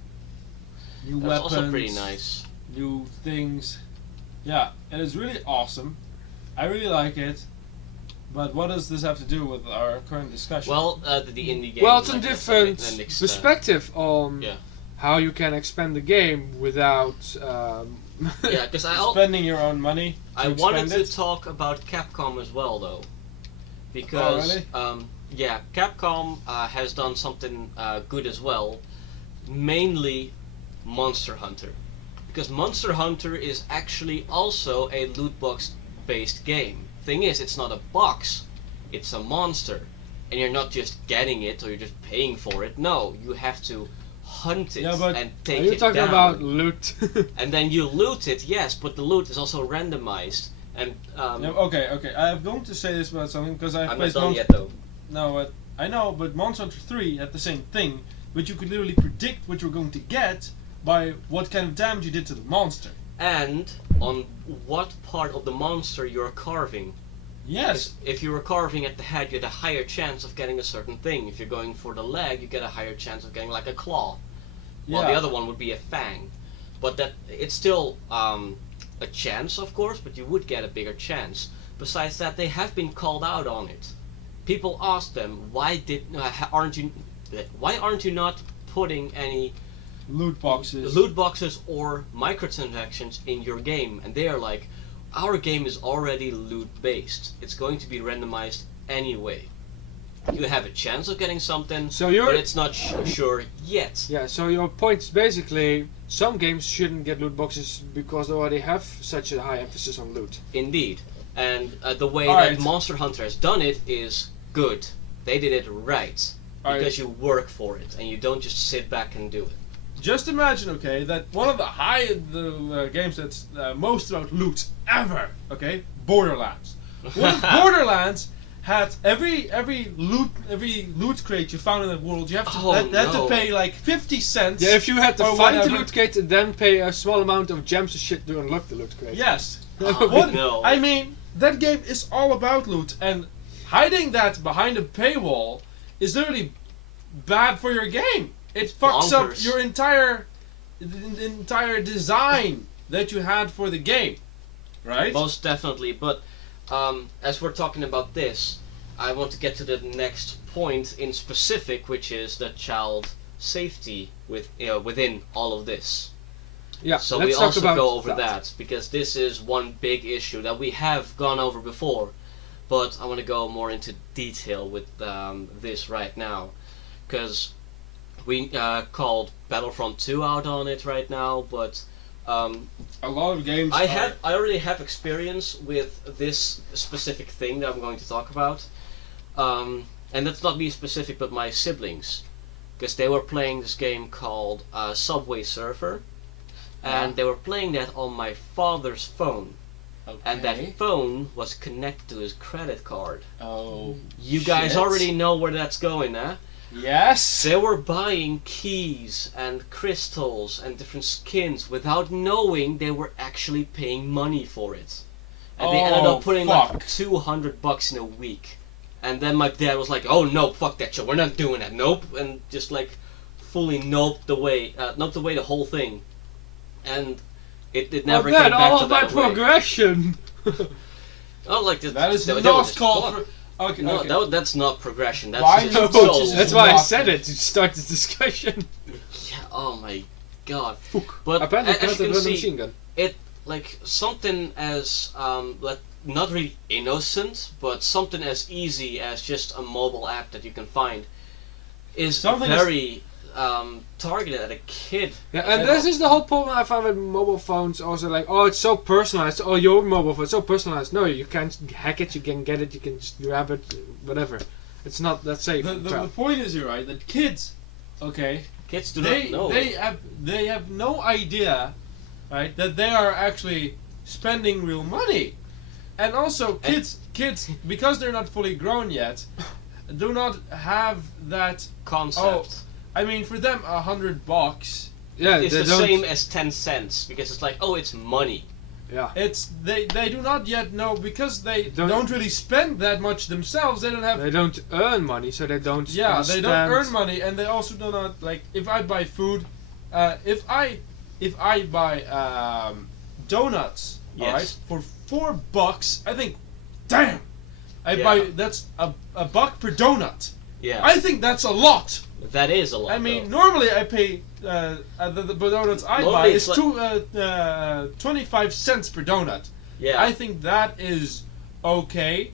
New that's weapons, also pretty nice. new things. Yeah, it is really awesome. I really like it. But what does this have to do with our current discussion? Well, the indie game. Well, it's a like different Appendix, perspective on yeah. how you can expand the game without. Yeah, because spending your own money. I to wanted expand to it? talk about Capcom as well, though, because really? yeah, Capcom has done something good as well, mainly Monster Hunter, because Monster Hunter is actually also a loot box based game. Thing is, it's not a box, it's a monster, and you're not just getting it or you're just paying for it. No, you have to hunt it Yeah, but and Are take you it talking down. about loot? And then you loot it, yes, but the loot is also randomized. And No, okay. I'm going to say this about something because I've I'm not played done yet though. No, I know, but Monster Hunter 3 had the same thing, but you could literally predict what you're going to get by what kind of damage you did to the monster. And on what part of the monster you're carving. Yes. If you were carving at the head, you had a higher chance of getting a certain thing. If you're going for the leg, you get a higher chance of getting like a claw. While the Yeah. other one would be a fang. But that it's still a chance, of course, but you would get a bigger chance. Besides that, they have been called out on it. People ask them, why aren't you not putting any Loot boxes. loot boxes or microtransactions in your game? And they are like, our game is already loot based. It's going to be randomized anyway. You have a chance of getting something, So you're but it's not sure yet. yeah. So your point is basically some games shouldn't get loot boxes because they already have such a high emphasis on loot. Indeed. And the way Alright. that Monster Hunter has done it is good. They did it right. Alright. Because you work for it and you don't just sit back and do it. Just imagine, okay, that one of the games that's most about loot ever, okay, Borderlands. What if Borderlands had every loot crate you found in that world, you have to had to pay like 50 cents. Yeah, if you had to or find the whatever. loot crate and then pay a small amount of gems and shit to unlock the loot crate. Yes. Oh, What? no. I mean, that game is all about loot, and hiding that behind a paywall is literally bad for your game. It fucks up Bonkers. your the entire design that you had for the game, right? Most definitely, but as we're talking about this, I want to get to the next point in specific, which is the child safety within all of this. Yeah. So let's we talk also about go over that, because this is one big issue that we have gone over before, but I want to go more into detail with this right now, because we called Battlefront 2 out on it right now, but A lot of games. I already have experience with this specific thing that I'm going to talk about, and that's not me specific, but my siblings, because they were playing this game called Subway Surfer, and they were playing that on my father's phone, and that phone was connected to his credit card. Oh. You guys shit. already know where that's going, huh? Yes. They were buying keys and crystals and different skins without knowing they were actually paying money for it. And they ended Oh, up putting fuck. like $200 in a week. And then my dad was like, "Oh no, fuck that shit. We're not doing that. Nope." And just like fully noped away the whole thing. And it never Well, came then, back all to of my that way. progression. Oh, like this, That is they not was called. fun. Okay. No, okay. that's not progression. That's Why just you so- touch That's why I not- said it to start this discussion. Yeah, oh my god. Fuck. But Apparently, as you Jonathan can runs a see, machine gun. like something as not really innocent, but something as easy as just a mobile app that you can find is Something very targeted at a kid. Yeah, and this is the whole problem I find with mobile phones. Also, like, oh, it's so personalized. Oh, your mobile phone, it's so personalized. No, you can't hack it. You can get it. You can just grab it. Whatever. It's not that safe. The point is here, right? That kids, okay, Kids do they not know. they have no idea right? That they are actually spending real money. And also, kids, because they're not fully grown yet, do not have that. Concept. I mean, for them, $100. Yeah, It's they the don't. same as 10 cents because it's like, oh, it's money. Yeah. It's they do not yet know because they Don't- don't really spend that much themselves. They don't have. They don't earn money, so they don't. Yeah, they don't understand- earn money, and they also do not like. If I buy food, if I buy donuts, Yes. alright, for $4, I think, damn, Yeah. buy that's a buck per donut. Yeah, I think that's a lot. that is a lot. I mean, though. normally I pay the donuts I buy Normally is it's 25 cents per donut. yeah, I think that is okay.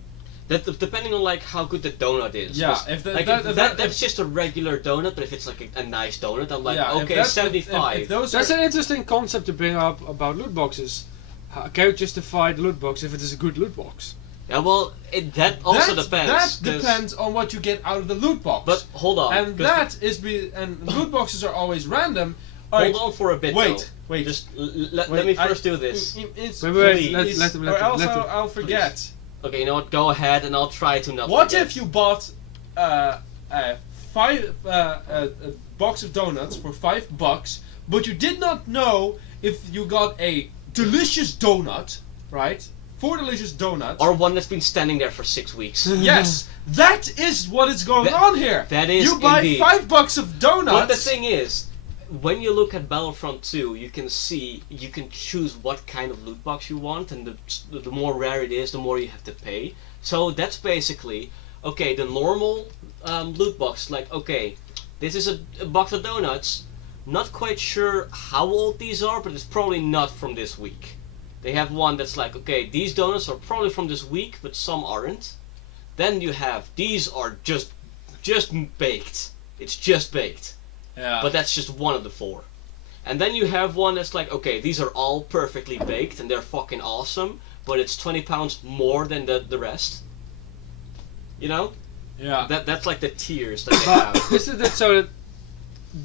depending on like how good the donut is. Yeah, 'cause, if the- like, that- if that- that's just a regular donut, but if it's like a nice donut, I'm like, Yeah, if okay, that's- 75. If those That's are, an interesting concept to bring up about loot boxes. How can you justify the loot box if it is a good loot box? Yeah, well, that also that, depends. That 'cause- depends on what you get out of the loot box. But hold on. and 'cause- that is and loot boxes are always random. Alright, hold on for a bit. wait, though. wait. Just let Wait, me I- first do this. It's, Wait, Please. let him. or else let him. I'll forget. Okay, you know what? Go ahead, and I'll try to not. What forget. if you bought a box of donuts for $5, but you did not know if you got a delicious donut, right? 4 delicious donuts. Or one that's been standing there for 6 weeks. Yes, that is what is going That- on here. that is you buy indeed. $5 of donuts. But the thing is, when you look at Battlefront 2, you can choose what kind of loot box you want, and the more rare it is, the more you have to pay. So that's basically, okay, the normal loot box, like, okay, this is a box of donuts, not quite sure how old these are, but it's probably not from this week. They have one that's like, okay, these donuts are probably from this week, but some aren't. Then you have, these are just baked. It's just baked. Yeah. But that's just one of the 4. And then you have one that's like, okay, these are all perfectly baked and they're fucking awesome, but it's £20 more than the rest. You know? yeah. That's like the tiers that they But have. isn't it so that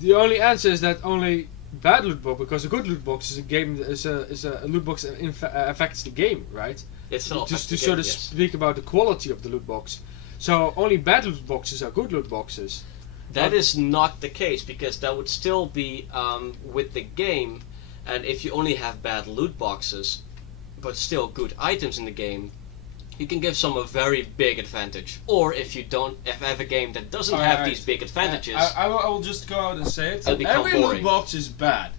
the only answer is that only bad loot box, because a good loot box is a game is a loot box that affects the game, right? It's all Just to affected, sort of yes. speak about the quality of the loot box. So only bad loot boxes are good loot boxes. That is not the case, because that would still be with the game, and if you only have bad loot boxes, but still good items in the game, you can give some a very big advantage. Or if you don't, if you have a game that doesn't have Alright. these big advantages, I will just go out and say it. It'll become Every loot boring. box is bad.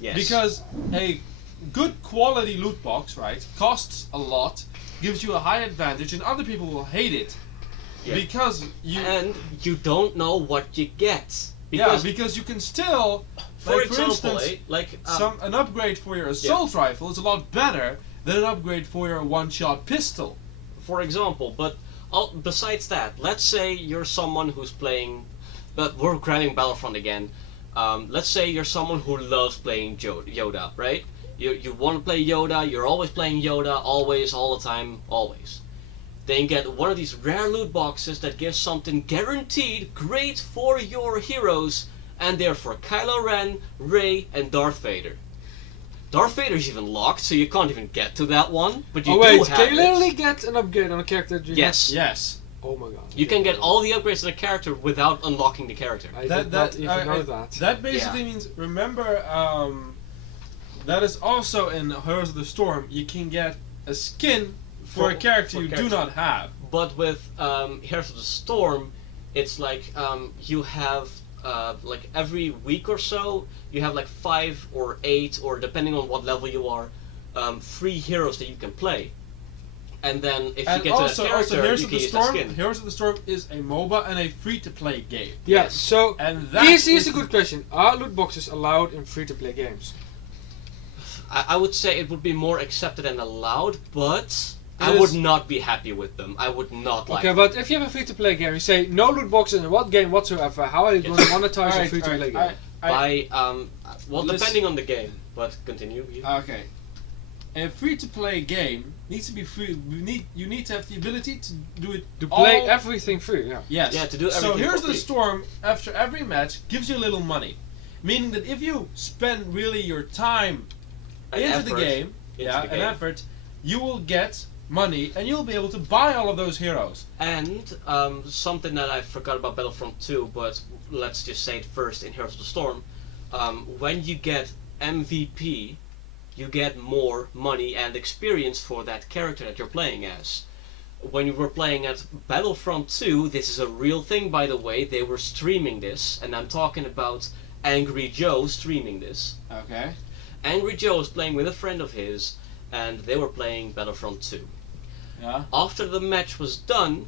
yes. Because a good quality loot box, right, costs a lot, gives you a high advantage, and other people will hate it. Yeah. Because you and you don't know what you get. because you can still, for like, example, instance, like an upgrade for your assault rifle is a lot better than an upgrade for your one-shot pistol. for example, but besides that, let's say you're someone who's playing, but we're grabbing Battlefront again. Let's say you're someone who loves playing Yoda, right? You want to play Yoda, you're always playing Yoda, always, all the time, always. Then get one of these rare loot boxes that gives something guaranteed great for your heroes, and they're for Kylo Ren, Rey, and Darth Vader. Darth Vader's even locked, so you can't even get to that one, but you Oh wait, do have can you it. literally get an upgrade on a character? that you Yes. Yes. have? Oh my god. You can get all the upgrades to the character without unlocking the character. I did not even know that. That basically means, remember, that is also in Heroes of the Storm, you can get a skin for a character for you do character. not have. But with Heroes of the Storm, it's like you have like every week or so, you have like 5 or 8, or depending on what level you are, free heroes that you can play. And then if you And get also, to that character, Heroes you of can the use that Storm, skin. Heroes of the Storm is a MOBA and a free-to-play game. Yeah, Yes. so And that here's is a good question. Are loot boxes allowed in free-to-play games? I would say it would be more accepted and allowed, but I It would is- not be happy with them. I would not like Okay, them. but if you have a free-to-play game, you say no loot boxes in what game whatsoever, how are you going to monetize a Alright, free-to-play game? alright, By well, Listen- depending on the game, but continue. Okay. A free-to-play game needs to be free. You need to have the ability to do it. To play all- everything free, yeah. Yes. Yeah, to do So everything Heroes for of the free. Storm, after every match, gives you a little money, meaning that if you spend really your time into the effort game, into the an game. effort, you will get money and you'll be able to buy all of those heroes. And something that I forgot about Battlefront 2, but let's just say it first in Heroes of the Storm. When you get MVP, you get more money and experience for that character that you're playing as. When you were playing at Battlefront 2, this is a real thing, by the way. They were streaming this, and I'm talking about Angry Joe streaming this. Okay. Angry Joe was playing with a friend of his, and they were playing Battlefront 2. Yeah. After the match was done,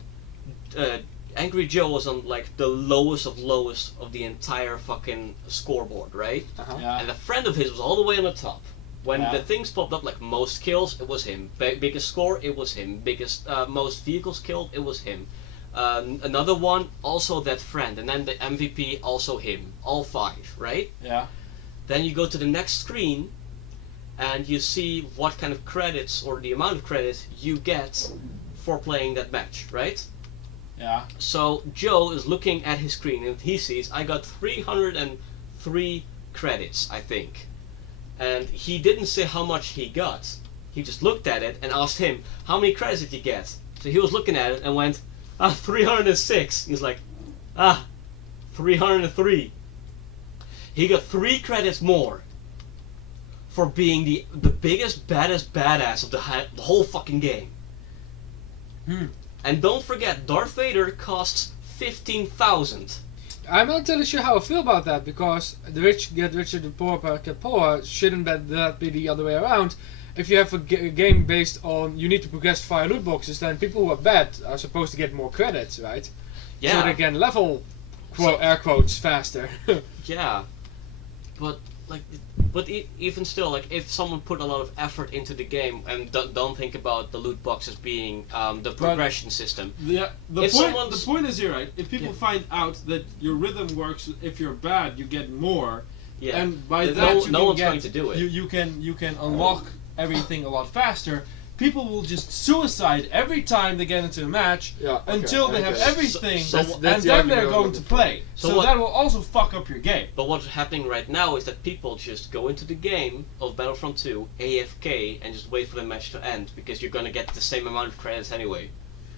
Angry Joe was on like the lowest of the entire fucking scoreboard, right? Uh-huh. Yeah. And a friend of his was all the way on the top. When Yeah. the things popped up like most kills, it was him. Biggest score, it was him. Biggest most vehicles killed, it was him. Another one, also that friend, and then the MVP, also him. All 5, right? Yeah. Then you go to the next screen, and you see what kind of credits or the amount of credit you get for playing that match, right? Yeah. So Joe is looking at his screen and he sees I got 303 credits, I think. And he didn't say how much he got. He just looked at it and asked him, how many credits did you get? So he was looking at it and went, 306. He's like, 303. He got 3 credits more for being the biggest, baddest badass of the whole fucking game. And don't forget, Darth Vader costs 15,000. I'm not totally sure how I feel about that, because the rich get richer, the poor get poorer. Shouldn't that be the other way around? If you have a game based on you need to progress via loot boxes, then people who are bad are supposed to get more credits, right? Yeah. So they can level, air quotes, faster. Yeah, but like, even still, like, if someone put a lot of effort into the game and don't think about the loot boxes being the progression system. The If point. someone's- The point is here, right? If people Yeah. find out that your rhythm works, if you're bad, you get more, Yeah, and by No- that no you can one's get, going to do it. You can unlock everything a lot faster. People will just suicide every time they get into a match Yeah, okay, until they have okay. everything, So- That's and the then they're argument going I'm to looking for. play. So So, what- that will also fuck up your game. But what's happening right now is that people just go into the game of Battlefront 2 AFK and just wait for the match to end because you're gonna get the same amount of credits anyway.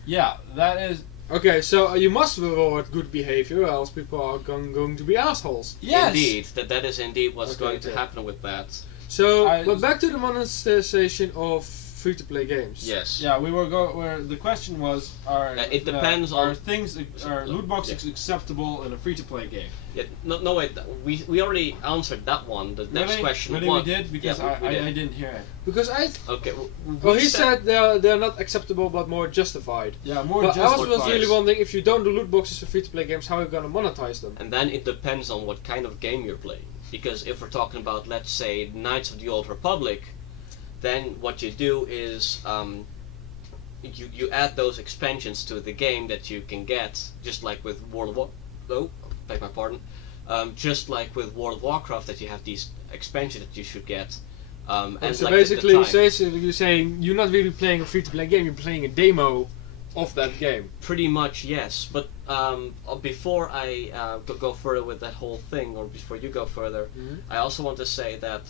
Yeah, that is. Okay, so you must reward good behavior, or else people are going to be assholes. Yes. Indeed, that is indeed what's Okay, going to okay. happen with that. So, I- but back to the monetization of free-to-play games. Yes. Yeah, we were where the question was: Are It depends are on- things are loot boxes acceptable in a free-to-play game? Yeah, no wait. We already answered that one. The next Really? question. Really, what- we did because yeah, we did. I didn't hear it. Because Okay. well, he said they're not acceptable but more justified. Yeah, more But I was justified. really wondering, if you don't do loot boxes for free-to-play games, how are you gonna monetize them? And then it depends on what kind of game you're playing. Because if we're talking about, let's say, Knights of the Old Republic, then what you do is you add those expansions to the game that you can get, just like with World of War. Oh, beg my pardon. Just like with World of Warcraft, that you have these expansions that you should get. And So like basically, the time, you're saying you're not really playing a free-to-play game, you're playing a demo of that game. pretty much yes. But before I go further with that whole thing, or before you go further, Mhm. I also want to say that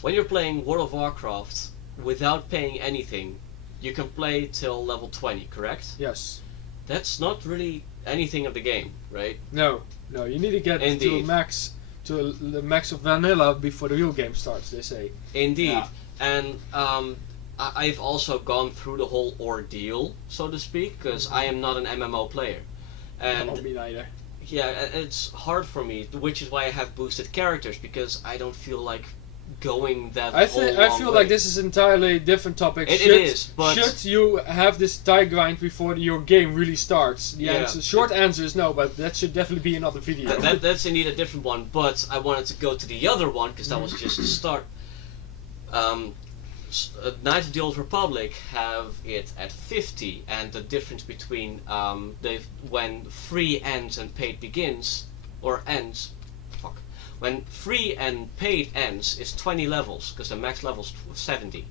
when you're playing World of Warcraft without paying anything, you can play till level 20, correct? Yes. That's not really anything of the game, right? No, you need to get to a Indeed. max, the max of vanilla before the real game starts, they say. Indeed. Yeah. And I've also gone through the whole ordeal, so to speak, because I am not an MMO player. And Not me neither. yeah, it's hard for me, which is why I have boosted characters, because I don't feel like going that I whole I long feel way. like this is entirely different topic. It should, is, but- should you have this tie grind before your game really starts? The Yeah. answer, short answer is no, but that should definitely be another video. That's indeed a different one, but I wanted to go to the other one because that was just the start. Knights of the Old Republic have it at 50, and the difference between when free ends and paid begins, or ends, when free and paid ends is 20 levels, because the max level is 70.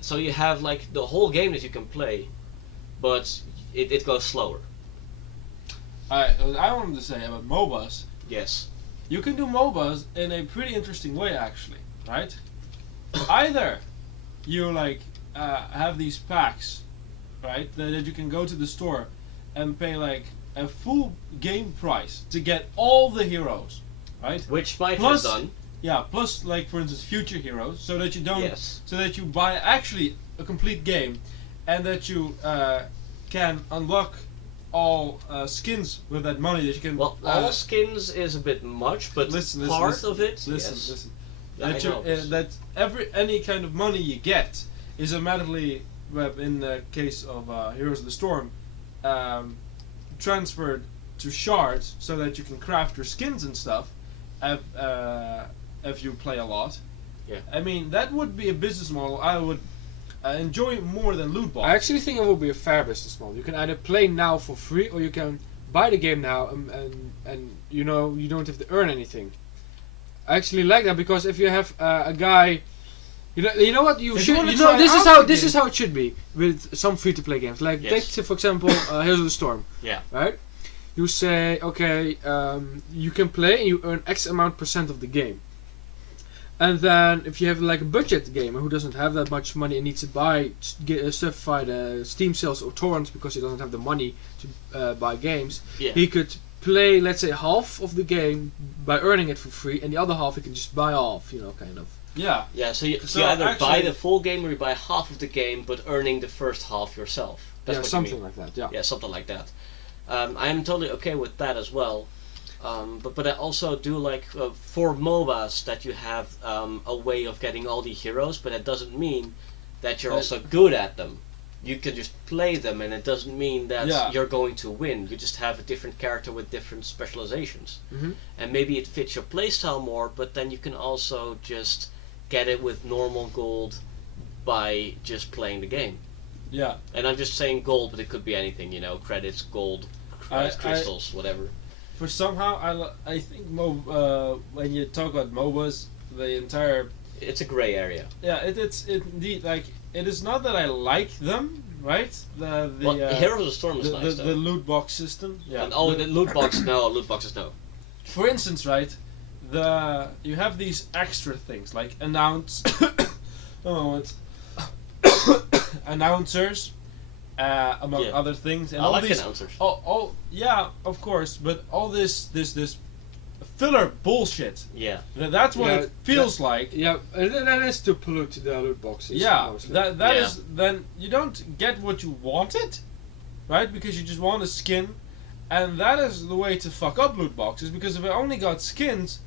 So you have like the whole game that you can play, but it goes slower. What I wanted to say about MOBAs, Yes. you can do MOBAs in a pretty interesting way, actually, right? either you like have these packs, right? That you can go to the store and pay like a full game price to get all the heroes, right? Which Smite Plus- has done. Yeah, plus like for instance future heroes, so that you don't, Yes. so that you buy actually a complete game, and that you can unlock all skins with that money that you can. Well, all skins is a bit much, but Listen, part listen, of it. listen, yes. listen. I That you know this. that any kind of money you get is automatically, well, in the case of Heroes of the Storm, transferred to shards so that you can craft your skins and stuff. If you play a lot. Yeah. I mean, that would be a business model I would enjoy more than loot box. I actually think it will be a fair business model. You can either play now for free, or you can buy the game now, and you know you don't have to earn anything. I actually like that, because if you have a guy, you know what you If you should, wanna you know try this is out how the this game- is how it should be with some free to play games. Like Yes. take for example Heroes of the Storm. Yeah. Right. You say okay, you can play and you earn X amount % of the game. And then if you have like a budget gamer who doesn't have that much money and needs to buy stuff via the Steam sales or torrents because he doesn't have the money to buy games, Yeah. he could play, let's say, half of the game by earning it for free, and the other half he can just buy off, kind of. Yeah. Yeah, so you So either buy actually- the full game or you buy half of the game, but earning the first half yourself. That's Yeah, what something you mean. like that. Yeah. Yeah, something like that. I am totally okay with that as well. But I also do like for MOBAs that you have a way of getting all the heroes, but that doesn't mean that you're also good at them. You can just play them, and it doesn't mean that Yeah. you're going to win. You just have a different character with different specializations. Mhm. And maybe it fits your playstyle more, but then you can also just get it with normal gold by just playing the game. Yeah. And I'm just saying gold, but it could be anything, credits, gold, crystals, whatever. For somehow I think when you talk about MOBAs, the entire It's a gray area. it's indeed like it is not that I like them, right? The Well, Heroes of the Storm is the, nice the though. loot box system. Yeah. And, the loot box, no, loot boxes, no. For instance, right, you have these extra things like announcers, among Yeah. other things, and I all like these. announcers. Oh, yeah, of course, but all this filler bullshit. Yeah. That's what Yeah, it feels like. Yeah, that is to pollute the loot boxes. Yeah, mostly. that Yeah. is then you don't get what you wanted, right? Because you just want a skin, and that is the way to fuck up loot boxes. Because if I only got skins,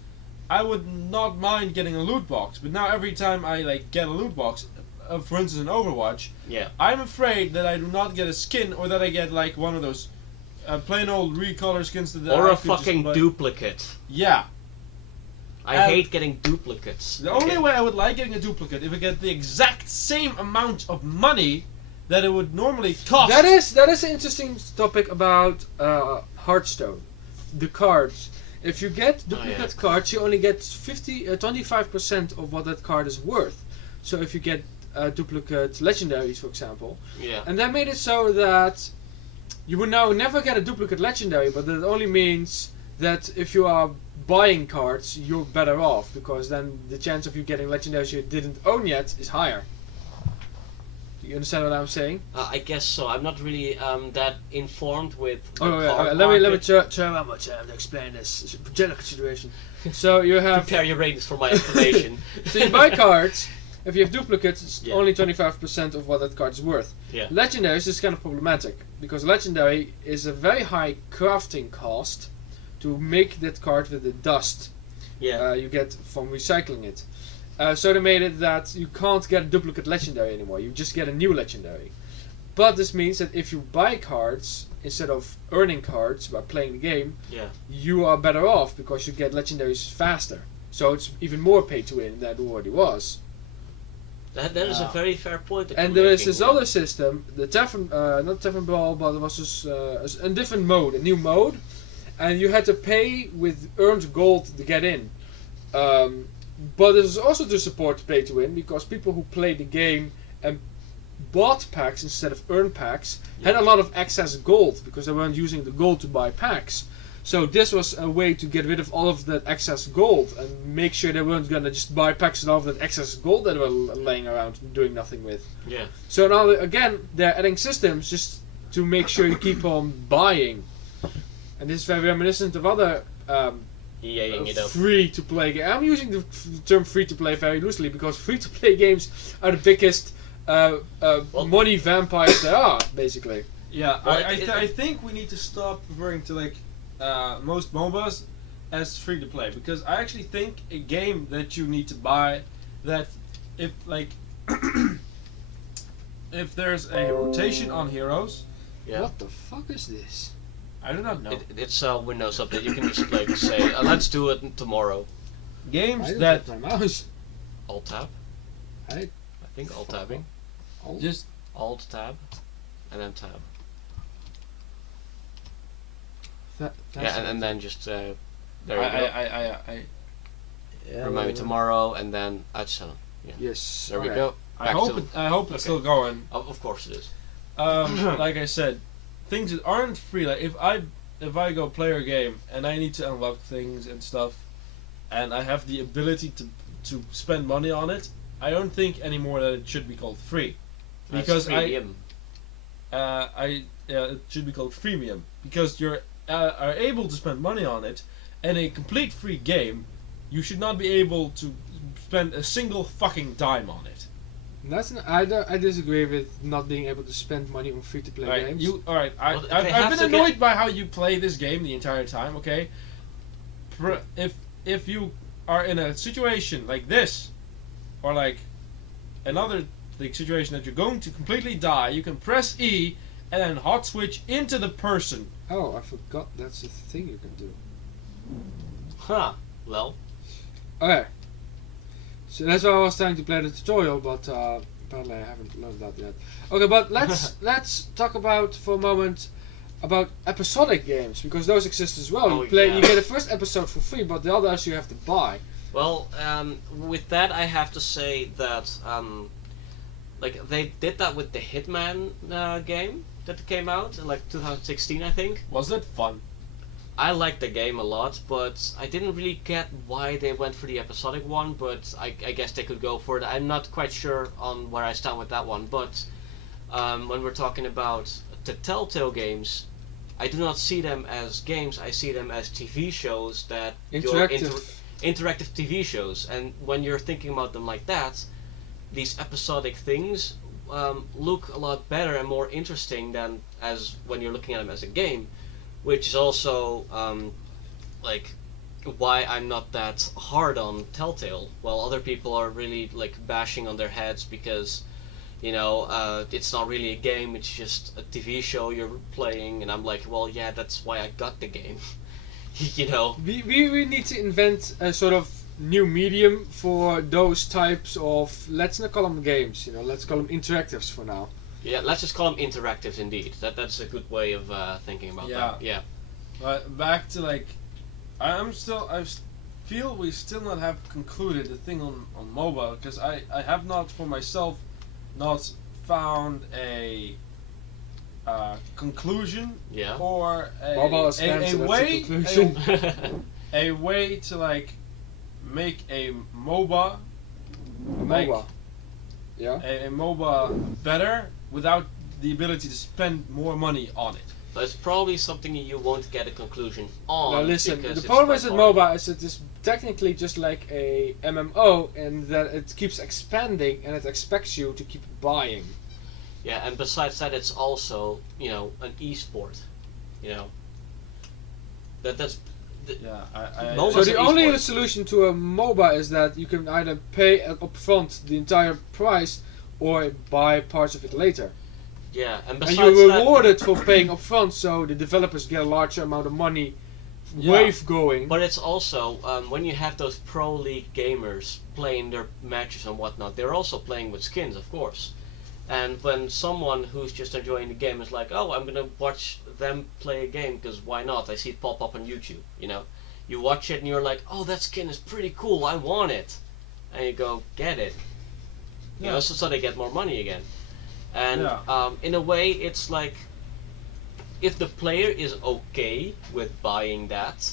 I would not mind getting a loot box. But now every time I get a loot box, for instance in Overwatch, Yeah. I'm afraid that I do not get a skin, or that I get one of those plain old recolor skins that Or I a could just fucking buy. duplicate. Yeah. I And- hate getting duplicates. The only way I would like getting a duplicate if I get the exact same amount of money that it would normally cost. That is an interesting topic about Hearthstone, the cards. If you get duplicate cards, you only get 25% of what that card is worth. So if you get duplicate legendaries, for example, Yeah. and that made it so that you would now never get a duplicate legendary, but that only means that if you are buying cards, you're better off, because then the chance of you getting legendaries you didn't own yet is higher. Do you understand what I'm saying? I guess so. I'm not really that informed with the Oh, yeah, card let me market. try one more time to explain this delicate situation. So you have Prepare your ratings for my explanation. so you buy cards. If you have duplicates, it's Yeah. only 25% of what that card is worth. Yeah. Legendaries is kind of problematic, because legendary is a very high crafting cost to make that card with the dust Yeah. you get from recycling it. So they made it that you can't get a duplicate legendary anymore. You just get a new legendary. But this means that if you buy cards instead of earning cards by playing the game, Yeah. you are better off because you get legendaries faster. So it's even more pay to win than it already was. That is a very fair point. that And you're there is making, this yeah. other system, the Tavern, not Tavern Brawl, but it was just a different mode, a new mode, and you had to pay with earned gold to get in. But it was also to support pay to win, because people who played the game and bought packs instead of earned packs had a lot of excess gold, because they weren't using the gold to buy packs. So this was a way to get rid of all of that excess gold and make sure they weren't gonna just buy packs of all of that excess gold that were laying around doing nothing with. Yeah. So now again they're adding systems just to make sure you keep on buying. And this is very reminiscent of other EAing it up. free-to-play games. I'm using the term free-to-play very loosely because free-to-play games are the biggest money vampires there are, basically. Yeah, Well, I think we need to stop referring to like most MOBAs as free to play, because I actually think a game that you need to buy, that if like if there's a rotation on heroes, Yeah. What the fuck is this? I do not know. It's a Windows update. You can just like say, let's do it tomorrow. I Games don't that have my mouse. Alt tab. I think alt tabbing. just Alt tab, and then tab. That's And then just there you go. I Remind me tomorrow, and then uitstellen. Yes. There we okay. go. Back hope to- I hope it's Okay. still going. Of course it is. Like I said, things that aren't free. Like if I go play a game and I need to unlock things and stuff, and I have the ability to spend money on it, I don't think anymore that it should be called free, That's because premium. it should be called freemium, because you're are able to spend money on it, and a complete free game, you should not be able to spend a single fucking dime on it. That's I disagree with not being able to spend money on free-to-play Alright, games. alright. Well, they I've have been to annoyed get- by how you play this game the entire time. Okay, if you are in a situation like this, or like another like situation that you're going to completely die, you can press E and then hot switch into the person. Oh, I forgot that's a thing you can do. Huh. Lel. Okay. So that's why I was trying to play the tutorial, but apparently I haven't learned that yet. Okay, but let's talk about for a moment about episodic games, because those exist as well. Oh, You play, yeah. you get the first episode for free, but the others you have to buy. Well, with that, I have to say that like they did that with the Hitman game that came out in like 2016, I think. Was it fun? I liked the game a lot, but I didn't really get why they went for the episodic one. But I guess they could go for it. I'm not quite sure on where I stand with that one. But when we're talking about the Telltale games, I do not see them as games. I see them as TV shows that Interactive. interactive TV shows. And when you're thinking about them like that, these episodic things look a lot better and more interesting than as when you're looking at them as a game, which is also like why I'm not that hard on Telltale, while other people are really like bashing on their heads because it's not really a game, it's just a TV show you're playing, and I'm like, well, yeah, that's why I got the game. We need to invent a sort of new medium for those types of, let's not call them games, let's call them interactives for now. Yeah, let's just call them interactives indeed. That's a good way of thinking about that. Yeah. But back to like, I feel we still not have concluded the thing on mobile, because I have not for myself not found a conclusion Yeah. or Mobile is cancer, a that's way the conclusion. a way to like make a MOBA like MOBA. Yeah. a MOBA better without the ability to spend more money on it. But it's probably something you won't get a conclusion on. Now listen, because the it's problem quite with boring. MOBA is it is technically just like a MMO, and that it keeps expanding and it expects you to keep buying. Yeah, and besides that, it's also an e-sport. That's Yeah, MOBAs So the are only esports. solution to a MOBA is that you can either pay upfront the entire price or buy parts of it later. yeah, and And besides you're that, rewarded for paying upfront, so the developers get a larger amount of money Yeah. wave going. But it's also when you have those pro league gamers playing their matches and whatnot, they're also playing with skins, of course. And when someone who's just enjoying the game is like, oh, I'm gonna watch them play a game because why not? I see it pop up on YouTube. You watch it and you're like, oh, that skin is pretty cool. I want it, and you go get it. So they get more money again. And Yeah. in a way, it's like if the player is okay with buying that,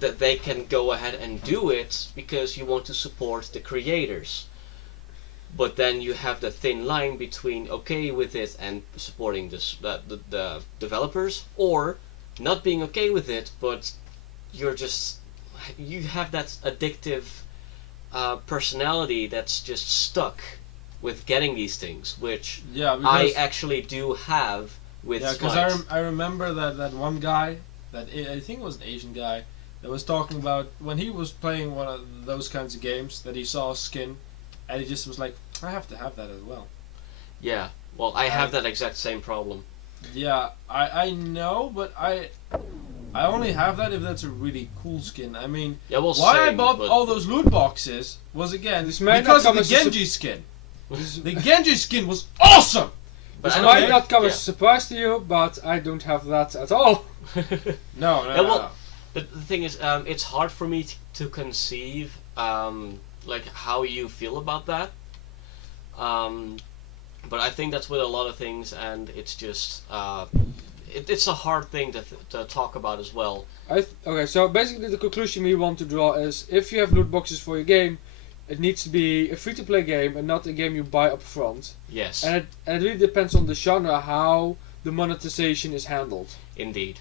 that they can go ahead and do it because you want to support the creators. But then you have the thin line between okay with it and supporting the developers, or not being okay with it, but you have that addictive personality that's just stuck with getting these things, which Yeah, I because actually do have with because Smite. I remember that one guy, that I think it was an Asian guy, that was talking about when he was playing one of those kinds of games that he saw a skin, and he just was like, I have to have that as well. Yeah, well, I have that exact same problem. Yeah, I know, but I only have that if that's a really cool skin. I mean, Yeah, well, why I same, bought but all those loot boxes was again This might not because of come the as a Genji skin. The Genji skin was awesome. but This I might don't not come yeah. as a surprise to you, but I don't have that at all. No, Yeah, well, the thing is, it's hard for me to conceive, like how you feel about that. But I think that's with a lot of things, and it's just, it's a hard thing to talk about as well. Okay, so basically the conclusion we want to draw is if you have loot boxes for your game, it needs to be a free-to-play game and not a game you buy up front. Yes, And it really depends on the genre how the monetization is handled. indeed.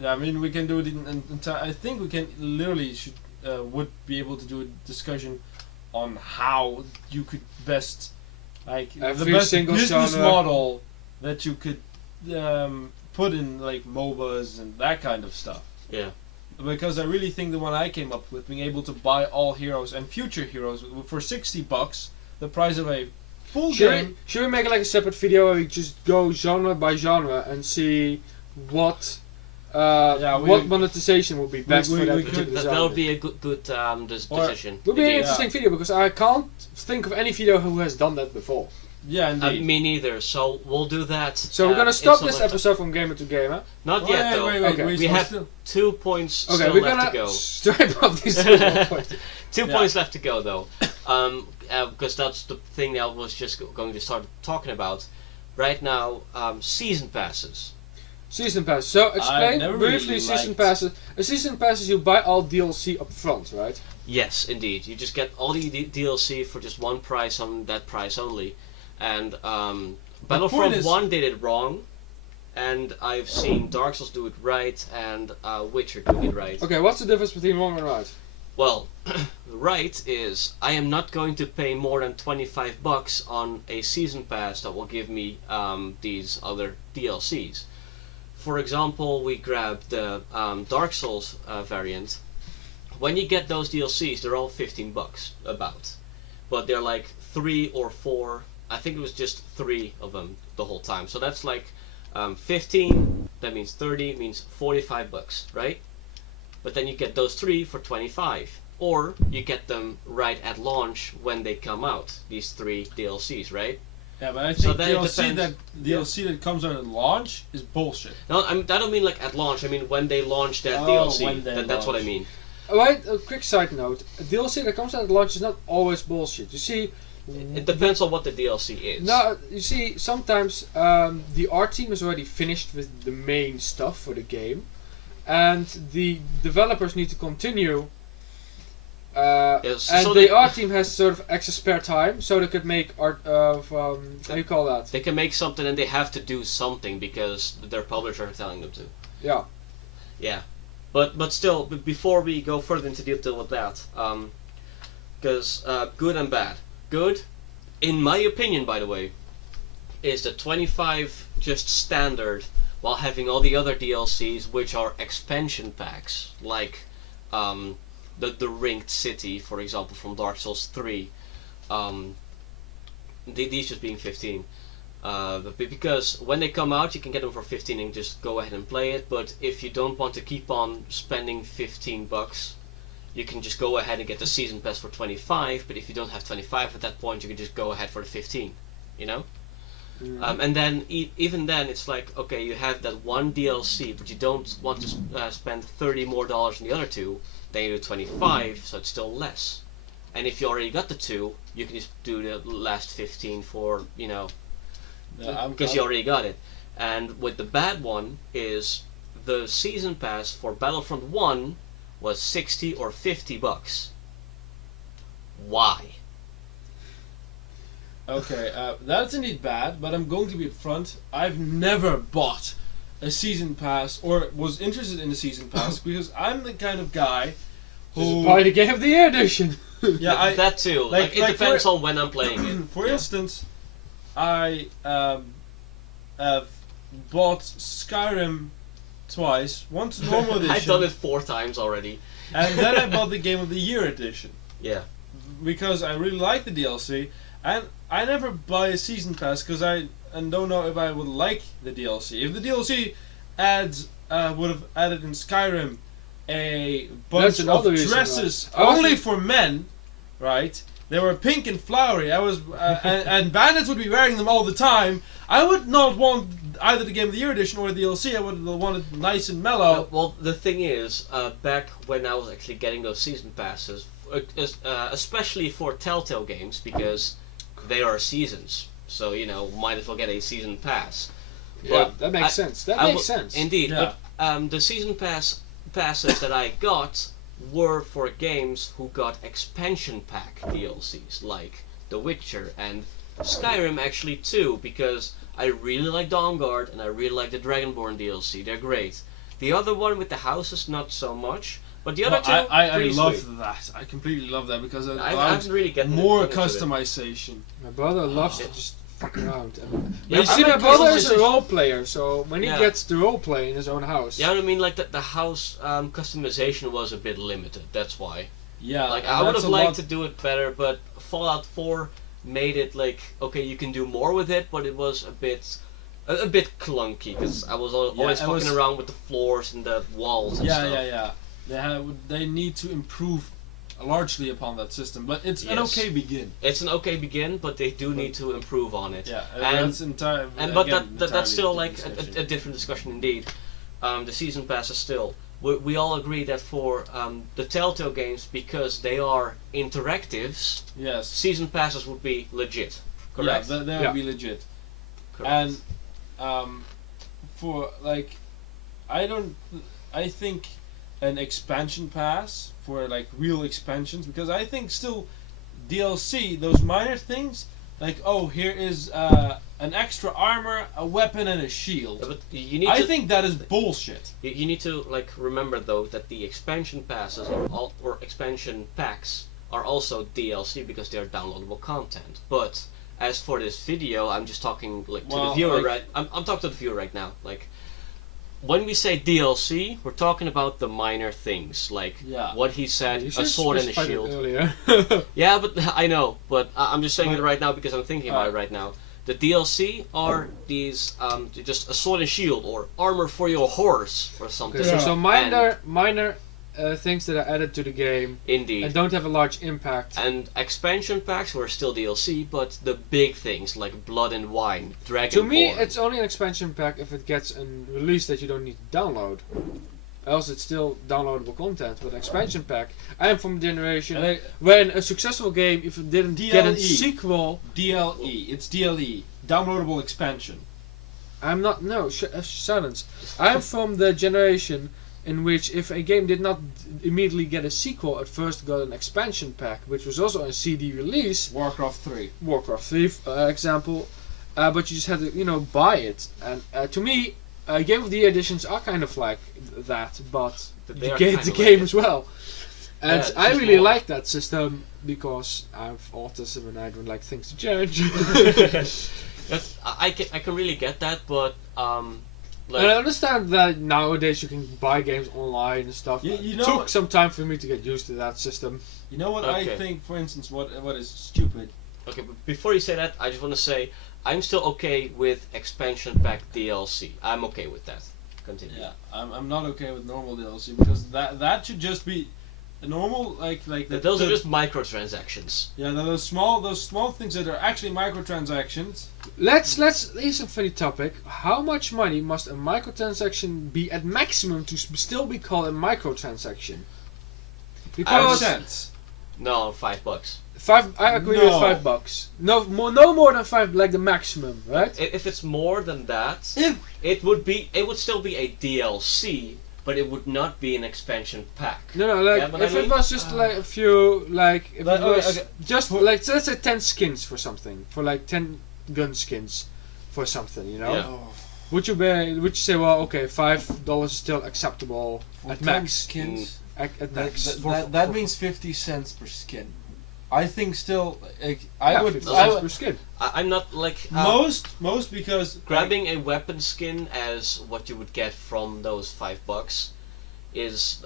Yeah, I mean, we can do it in I think we can literally would be able to do a discussion on how you could best, like, the Every best single business genre. model that you could put in, like, MOBAs and that kind of stuff. Yeah. Because I really think the one I came up with, being able to buy all heroes and future heroes for $60, the price of a full game. Should we make like a separate video where we just go genre by genre and see what what monetization would be best we for that could- particular That'll genre? be a good Or- decision. It would be an indeed. interesting video because I can't think of any video who has done that before. Yeah, indeed. Me neither. So we'll do that. So we're gonna in stop some this other time. episode from Gamer to Gamer. Not yet though. Okay. We have still. 2 points Okay, still we're left gonna to go. stripe off these two points. 2 Yeah. points left to go though, because that's the thing that I was just going to start talking about. Right now, season passes. Season pass. So explain never briefly really season liked- passes. A season pass is you buy all DLC up front, right? Yes, indeed. You just get all the DLC for just one price on that price only, and Battlefront is- 1 did it wrong, and I've seen Dark Souls do it right, and Witcher do it right. Okay, what's the difference between wrong and right? Well, right is I am not going to pay more than $25 on a season pass that will give me these other DLCs. For example, we grabbed the Dark Souls variant. When you get those DLCs, they're all $15 about, but they're like 3 or 4. I think it was just 3 of them the whole time. So that's like 15. That means 30. Means $45, right? But then you get those 3 for 25, or you get them right at launch when they come out. These 3 DLCs, right? Yeah, but I So think then it DLC depends. DLC that comes out at launch is bullshit. No, I don't mean like at launch. I mean when they launch that Oh, DLC. when they That's what I launch. mean. Alright, a quick side note. A DLC that comes out at launch is not always bullshit. You see, It depends on what the DLC is. no, you see, sometimes the art team is already finished with the main stuff for the game, and the developers need to continue. Yes, And so the they- art team has sort of extra spare time, so they could make art of how do you call that? They can make something and they have to do something because their publisher is telling them to. Yeah. Yeah, but still, before we go further into detail with that, because good and bad. Good, in my opinion, by the way, is the 25 just standard, while having all the other DLCs, which are expansion packs, like the Ringed City, for example, from Dark Souls 3. These just being 15. Because when they come out, you can get them for 15 and just go ahead and play it. But if you don't want to keep on spending $15, you can just go ahead and get the season pass for 25. But if you don't have 25 at that point, you can just go ahead for the 15. You know. And then even then, it's like, okay, you have that one DLC, but you don't want to spend $30 more on the other 2. Then you do 25, so it's still less. And if you already got the 2, you can just do the last 15 for, you know, because you already got it. And with the bad one is the season pass for Battlefront 1 was 60 or 50 bucks. Why? Okay, that's indeed bad, but I'm going to be upfront. I've never bought a season pass or was interested in a season pass because I'm the kind of guy who Just buy the Game of the Year edition. yeah, That too. like- It like depends for- on when I'm playing it. For Yeah. instance, I have bought Skyrim twice. Once normal edition, I've done it 4 times already. and then I bought the Game of the Year edition Yeah. because I really like the DLC. And I never buy a season pass because I don't know if I would like the DLC. If the DLC adds would have added in Skyrim a bunch That's of another reason why. dresses I was only think- for men, right? They were pink and flowery. I was and bandits would be wearing them all the time. I would not want either the Game of the Year edition or the DLC. I would want it nice and mellow. Well, the thing is, back when I was actually getting those season passes, especially for Telltale games, because they are seasons, so might as well get a season pass. Yeah, But that makes sense. That I makes w- sense. Indeed, Yeah. but the season passes that I got were for games who got expansion pack DLCs, like The Witcher and Skyrim actually too, because I really like Dawnguard and I really like the Dragonborn DLC. They're great. The other one with the houses, not so much, but the other Well, two, I pretty love sweet. that. I completely love that because it I allows haven't really gotten more into it. customization. My brother loves to Yeah. just fuck around. And Yeah, you see, I my like brother is a customization. role player, so when he Yeah. gets to role play in his own house, Yeah, I mean, like the house customization was a bit limited. That's why. Yeah, Like and I would that's have a liked lot- to do it better, but Fallout 4 made it like okay, you can do more with it, but it was a bit clunky because I was always it fucking was- around with the floors and the walls and Yeah, stuff. yeah. They need to improve largely upon that system, but it's an Yes. okay begin. It's an okay begin, but they do need to improve on it. Yeah, And- that's entire. But again, that's entirely still like different a discussion. different discussion indeed. The season passes still. We all agree that for the Telltale games, because they are interactives, Yes. season passes would be legit. Correct. Yeah, that Yeah. would be legit. Correct. And for like, I think an expansion pass for like real expansions, because I think still DLC, those minor things like, oh, here is an extra armor, a weapon, and a shield. Yeah, but you need I to think that is bullshit. you need to like remember though that the expansion passes or expansion packs are also DLC because they are downloadable content. But as for this video, I'm just talking like to the Well, viewer, like- right? I'm talking to the viewer right now. Like when we say DLC, we're talking about the minor things, like Yeah. what he said, You a should sword and a specify that shield. earlier. Yeah, but I know, but I'm just saying But- it right now because I'm thinking about it right now. The DLC are these just a sword and shield or armor for your horse or something. Okay, so Yeah. minor things that are added to the game Indeed. and don't have a large impact. And expansion packs were still DLC, but the big things like Blood and Wine, Dragonborn. To me, it's only an expansion pack if it gets a release that you don't need to download. Else it's still downloadable content. But expansion pack, I am from a generation And when a successful game, if it didn't get a DLE. sequel, DLE, it's DLE, downloadable expansion. I'm not. No, silence. I'm from the generation in which if a game did not immediately get a sequel, it first got an expansion pack, which was also a CD release. Warcraft 3. Warcraft 3 example, but you just had to buy it. And to me, Game of the Year editions are kind of like that, but They you are get kind the of game like as well. And it's I just really more- like that system because I have autism and I don't like things to change. I can really get that, but like And I understand that nowadays you can buy games online and stuff. You It know took what- some time for me to get used to that system. You know what I Okay. think, for instance, what is stupid? okay, but before you say that, I just want to say I'm still okay with expansion pack DLC. I'm okay with that. Continue. Yeah, I'm not okay with normal DLC because that should just be a normal like Those are just microtransactions. yeah those small things that are actually microtransactions. Here's a funny topic. How much money must a microtransaction be at maximum to still be called a microtransaction? 5 Because cents. No, $5. I agree with No. $5. No more than 5, like the maximum, right? If it's more than that, If it would still be a DLC, but it would not be an expansion pack. No, like Yeah, but if I it mean- was just like a few, like if Like, it was okay. just For- like let's say 10 skins for something, for like 10 gun skins, for something, you know. Yeah. Would you say, well, okay, $5 is still acceptable for at 10 max? skins, At that, max. that means 50 cents per skin. I think still, like, I Yeah, would, 50 I cents would per skin. I'm not like most because grabbing a weapon skin as what you would get from those $5 is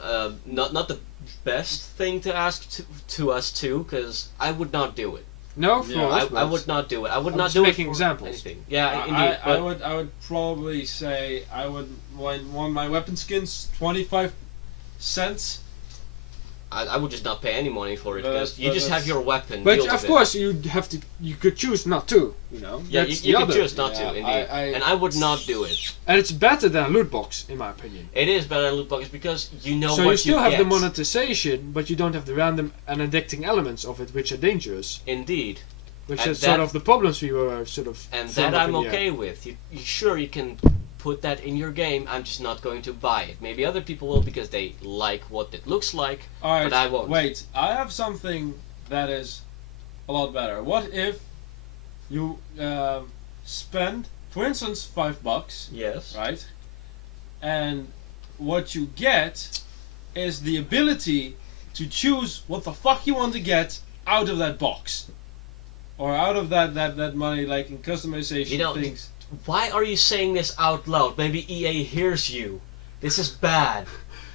not the best thing to ask to us too, because I would not do it. No, of Yeah, course. I would not do it. I would I'm not just do making it for examples. anything. Yeah, indeed. I would probably say I would want my weapon skins 25 cents. I would just not pay any money for it But- because you but just have that's- your weapon. But deal of with it. course, you could choose not to, you know. Yeah, That's you the can other. choose not Yeah, to, indeed. And I would not do it. And it's better than a loot box, in my opinion. It is better than loot boxes because you know So what you still have get. the monetization, but you don't have the random and addicting elements of it, which are dangerous. Indeed. Which And is sort that- of the problems we were sort of. And throwing that up I'm in the air. okay with. You sure you can put that in your game. I'm just not going to buy it. Maybe other people will because they like what it looks like. Alright, But I won't. wait. I have something that is a lot better. What if you spend, for instance, $5, Yes. right? And what you get is the ability to choose what the fuck you want to get out of that box. Or out of that money, like in customization You know, things. Why are you saying this out loud? Maybe EA hears you. This is bad.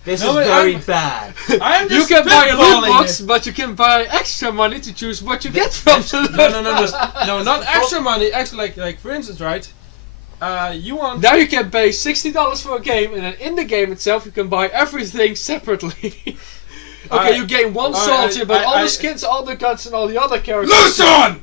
This No, is but very I'm- bad. I'm You just can buy a loot spitballing box, it. but you can buy extra money to choose what you get from the loot No, box. no, not extra money. Actually, like for instance, right? You want Now you can pay $60 for a game, and then in the game itself you can buy everything separately. Okay, you gain one soldier, but all the skins, all the guns, and all the other characters. Luson.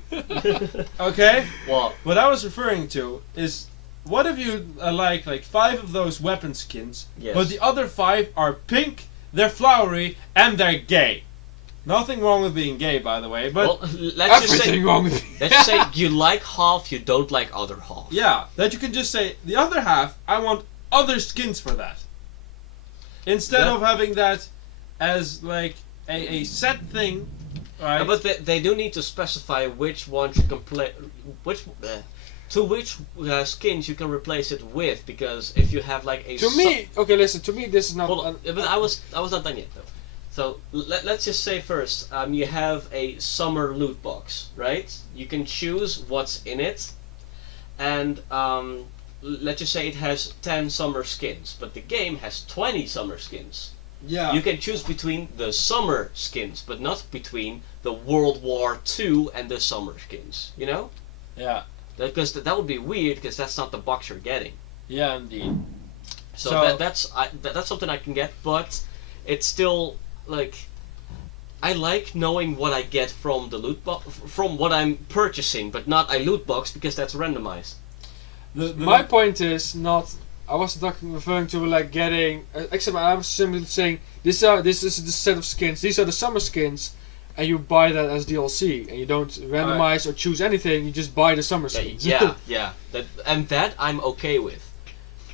Okay. Well, What I was referring to is, what if you like 5 of those weapon skins, yes. but the other 5 are pink, they're flowery, and they're gay. Nothing wrong with being gay, by the way, but well, let's just Everything say, wrong with let's just say you like half, you don't like other half. yeah, that you can just say the other half. I want other skins for that, instead That- of having that as like a set thing, right? But they do need to specify which one you can play, which skins you can replace it with, because if you have like a To me, okay, listen. To me, this is not. Hold on, but I was not done yet though. So let's just say first, you have a summer loot box, right? You can choose what's in it, and let's just say it has 10 summer skins, but the game has 20 summer skins. yeah. You can choose between the summer skins, but not between the World War II and the summer skins. You know? Yeah. Because that would be weird, because that's not the box you're getting. Yeah, indeed. So, So- that's something I can get, but it's still like I like knowing what I get from the loot box, from what I'm purchasing, but not a loot box because that's randomized. My point is not. I wasn't referring to like getting. Except I was simply saying this is the set of skins. These are the summer skins, and you buy that as DLC, and you don't randomize or choose anything. You just buy the summer skins. Yeah. That I'm okay with.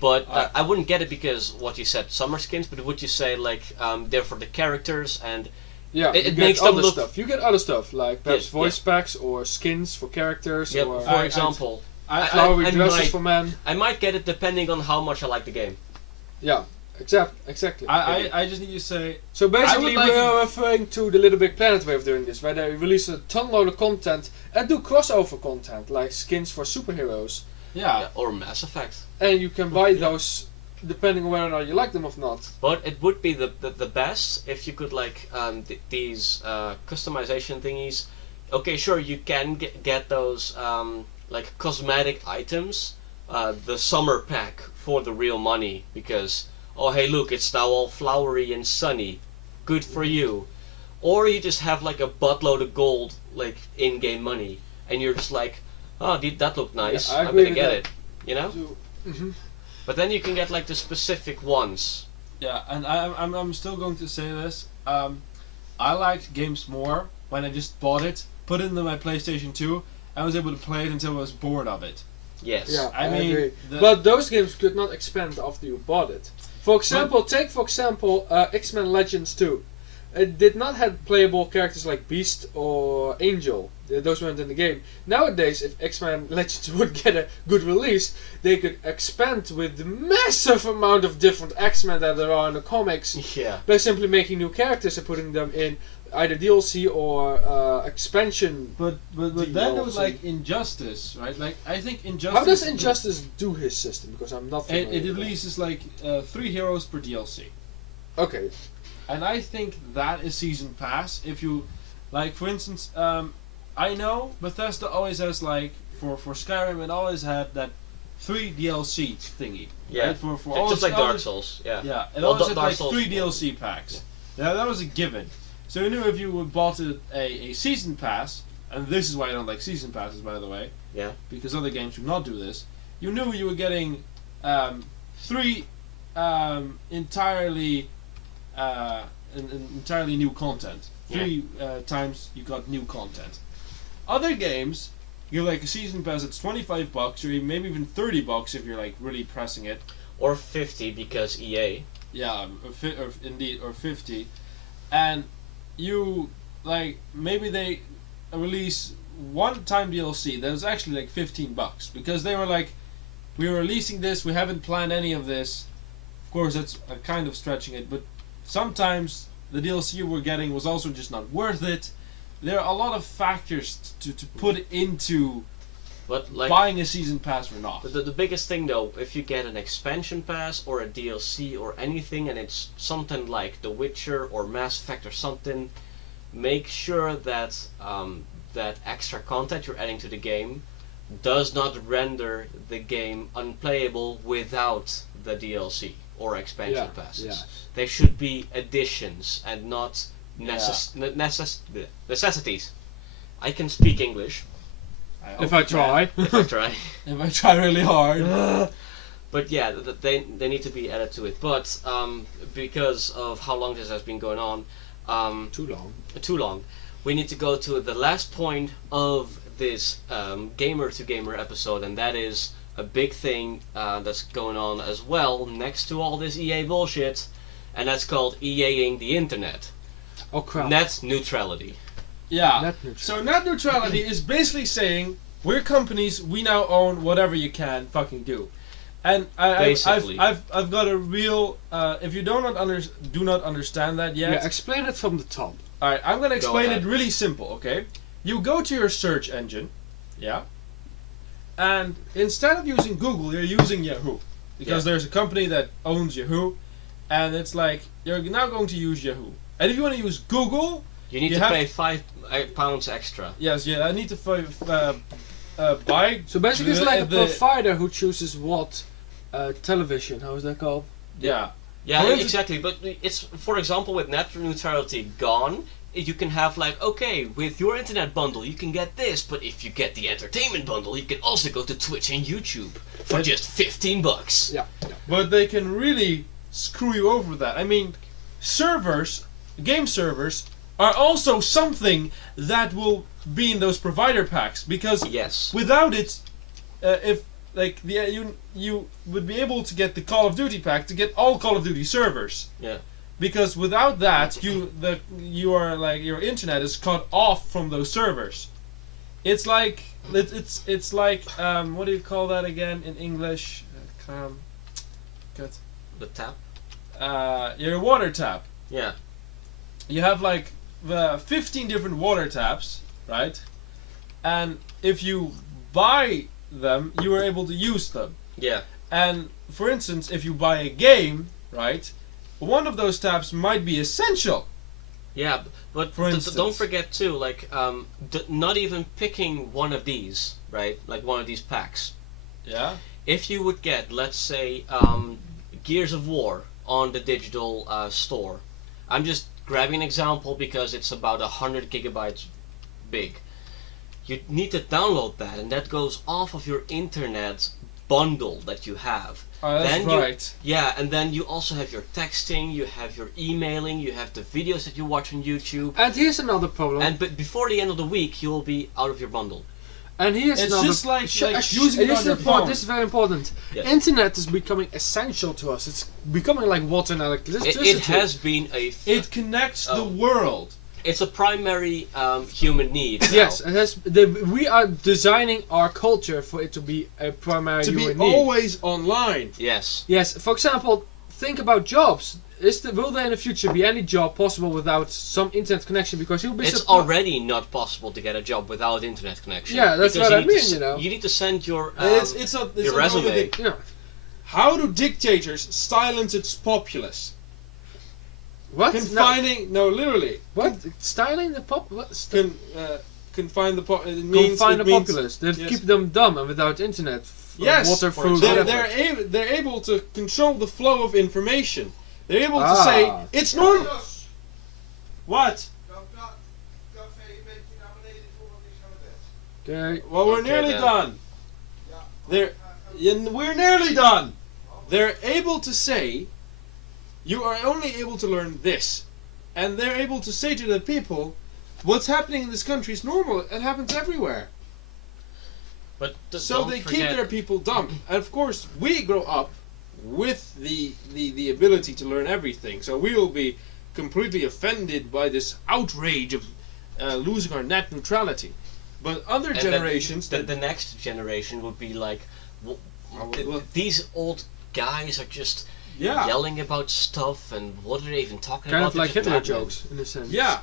But I wouldn't get it because what you said, summer skins. But would you say like they're for the characters and Yeah, It you get makes them other look- stuff. You get other stuff like perhaps Yes, voice packs or skins for characters yeah, or for example, flowery I dresses might- for men. I might get it depending on how much I like the game. Yeah, exactly. I just need to say, So basically, I would like we're referring to the Little Big Planet way of doing this, where they release a ton load of content and do crossover content like skins for superheroes, yeah. Or Mass Effect. and you can buy those depending on whether or not you like them or not. But it would be the best if you could like these customization thingies. Okay, sure, you can get those like cosmetic items, the summer pack for the real money because oh hey look, it's now all flowery and sunny, good for you. Or you just have like a buttload of gold like in-game money, and you're just like, oh, that looked nice, Yeah, I I'm agree gonna with get that. it, you know. Mm-hmm. But then you can get like the specific ones. Yeah, and I'm still going to say this. I liked games more when I just bought it put it into my PlayStation 2, I was able to play it until I was bored of it. Yes. Yeah, I mean, agree. the- But those games could not expand after you bought it. For example, X-Men Legends 2. It did not have playable characters like Beast or Angel. Those weren't in the game. Nowadays, if X-Men Legends would get a good release, they could expand with the massive amount of different X-Men that there are in the comics Yeah. by simply making new characters and putting them in either DLC or expansion. But then there was DLC. like Injustice, right? Like I think Injustice. How does Injustice do his system? Because I'm not familiar It with that. releases like 3 heroes per DLC. Okay. And I think that is season pass. If you, like, for instance, I know Bethesda always has like for Skyrim, it always had that 3 DLC thingy. Yeah. Right? For Yeah, all just its- like all Dark its- Souls. Yeah. Yeah, it Well, always had Dark like Souls 3 was- DLC packs. Yeah, that was a given. So you knew if you would bought a season pass, and this is why I don't like season passes, by the way. Yeah. Because other games do not do this. You knew you were getting 3 entirely entirely new content. Yeah. 3 times you got new content. Other games, you're like a season pass. It's $25, or maybe even $30 if you're like really pressing it. Or 50 because E EA. Yeah, or 50, and you like maybe they release one-time DLC that was actually like $15 because they were like, we're releasing this, we haven't planned any of this. Of course, that's kind of stretching it, but sometimes the DLC we're getting was also just not worth it. There are a lot of factors to put into But like buying a season pass or not. the biggest thing though, if you get an expansion pass or a DLC or anything, and it's something like The Witcher or Mass Effect or something, make sure that that extra content you're adding to the game does not render the game unplayable without the DLC or expansion Yeah, passes. yeah. They should be additions and not necessities. I can speak English hope If I you can. try. if I try. If I try really hard. But yeah, they need to be added to it. But because of how long this has been going on, Too long. we need to go to the last point of this gamer to gamer episode, and that is a big thing that's going on as well next to all this EA bullshit, and that's called EAing the internet. Oh crap. Net neutrality. Yeah. Net neutrality. So net neutrality is basically saying we're companies, we now own whatever you can fucking do. And Basically. I've got a real if you do not understand that yet. Yeah, explain it from the top. All right, I'm gonna explain ahead. it really simple. Okay, you go to your search engine, yeah, and instead of using Google, you're using Yahoo because there's a company that owns Yahoo, and it's like you're now going to use Yahoo. And if you want to use Google, You need You to have- pay £5 extra. yes, yeah, I need to buy. So basically, it's like a the- provider who chooses what television. How is that called? Yeah. Yeah, For instance- exactly. But it's, for example, with net neutrality gone, you can have like, okay, with your internet bundle you can get this, but if you get the entertainment bundle, you can also go to Twitch and YouTube for But- just $15. Yeah. But they can really screw you over with that. I mean, game servers, are also something that will be in those provider packs because Yes. without it, if like you would be able to get the Call of Duty pack to get all Call of Duty servers. Yeah. Because without that, you are like your internet is cut off from those servers. It's like it's like what do you call that again in English? The tap. Your water tap. Yeah. You have like the 15 different water taps, right? And if you buy them, you are able to use them. Yeah. And for instance, if you buy a game, right, one of those taps might be essential. Yeah, but For don't instance. forget too, like, not even picking one of these, right? Like one of these packs. Yeah. If you would get, let's say, Gears of War on the digital store. I'm just grabbing an example because it's about 100 gigabytes big. You need to download that, and that goes off of your internet bundle that you have. Oh, that's Then you- right. Yeah, and then you also have your texting, you have your emailing, you have the videos that you watch on YouTube. And here's another problem. And but before the end of the week, you'll be out of your bundle. And here's It's another. just like using it this on your is the point. phone. This is very important. Yes. Internet is becoming essential to us. It's becoming like water and electricity. It has been It connects the Oh. world. It's a primary human need. Now. Yes, it has. We are designing our culture for it to be a primary To be human need. always online. Yes. Yes, for example, think about jobs. Will there in the future be any job possible without some internet connection? Because you'll be It's surprised. already not possible to get a job without internet connection. Yeah, that's Because what I you need to mean, you know. You need to send your It's your not only resume. the- Yeah. How do dictators silence its populace? What? Confining, no, literally. What? Styling the pop? What? Confine the it means Confine the it means- populace. They yes. keep them dumb and without internet. Yes, Water, for food, example. whatever. they're able to control the flow of information. They're able to Ah. say it's normal. What? Okay. Well, we're Okay, nearly then. done. We're nearly done. They're able to say, you are only able to learn this, and they're able to say to the people, what's happening in this country is normal. It happens everywhere. But So don't they keep forget, their people dumb. And of course, we grow up with the ability to learn everything. So we will be completely offended by this outrage of losing our net neutrality. But other and generations then the next generation would be like, well, these old guys are just yeah, yelling about stuff, and what are they even talking Kind about? of like They're just Hitler madmen. jokes in a sense. yeah.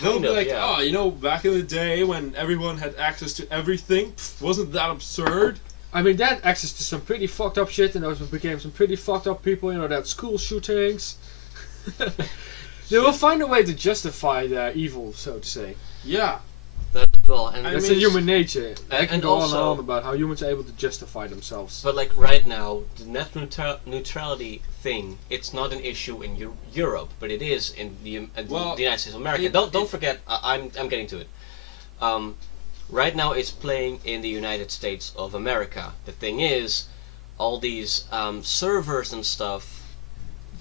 They'll Kind be of, like, yeah. oh, you know, back in the day when everyone had access to everything, wasn't that absurd? I mean, they had access to some pretty fucked up shit, and those became some pretty fucked up people. You know, that school shootings. They will find a way to justify their evil, so to say. Yeah. That as well, and I That's mean, a human nature. I can and go on also- and on about how humans are able to justify themselves. but like right now, the net neutrality thing, it's not an issue in Europe, but it is in Well, the United States of America. it- Don't it- forget, I'm getting to it. Right now, it's playing in the United States of America. The thing is, all these servers and stuff,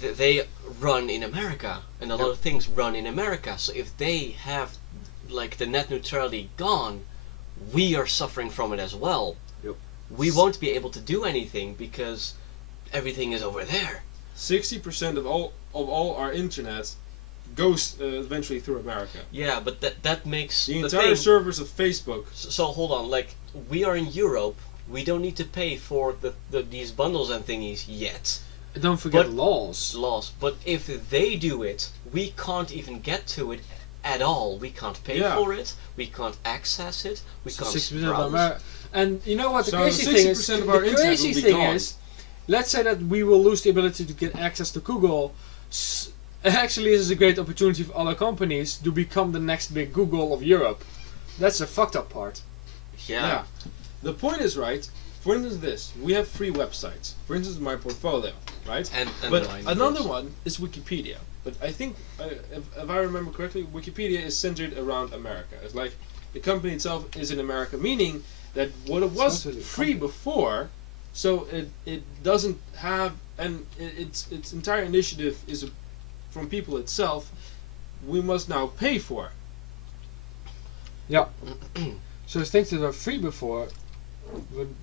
they run in America, and a lot of things run in America. So if they have like the net neutrality gone, we are suffering from it as well. Yep. We won't be able to do anything because everything is over there. 60% of all our internet goes eventually through America. Yeah, but that makes The the entire thing. servers of Facebook. So hold on, like we are in Europe, we don't need to pay for these bundles and thingies yet. And don't forget But- laws. Laws, but if they do it, we can't even get to it at all. We can't pay Yeah. for it. We can't access it. We So can't 60% of browse. America. And you know what the So crazy thing is? 60% of our The internet crazy will be thing gone. is, let's say that we will lose the ability to get access to Google. Actually, this is a great opportunity for other companies to become the next big Google of Europe. That's the fucked up part. Yeah. The point is right. For instance, we have free websites. For instance, my portfolio, right? And But mine another is. one is Wikipedia. But I think, if I remember correctly, Wikipedia is centered around America. It's like the company itself is in America, meaning that what it was It's not really a free before, so it doesn't have, and its entire initiative is from people itself. We must now pay for. So the things that were free before would.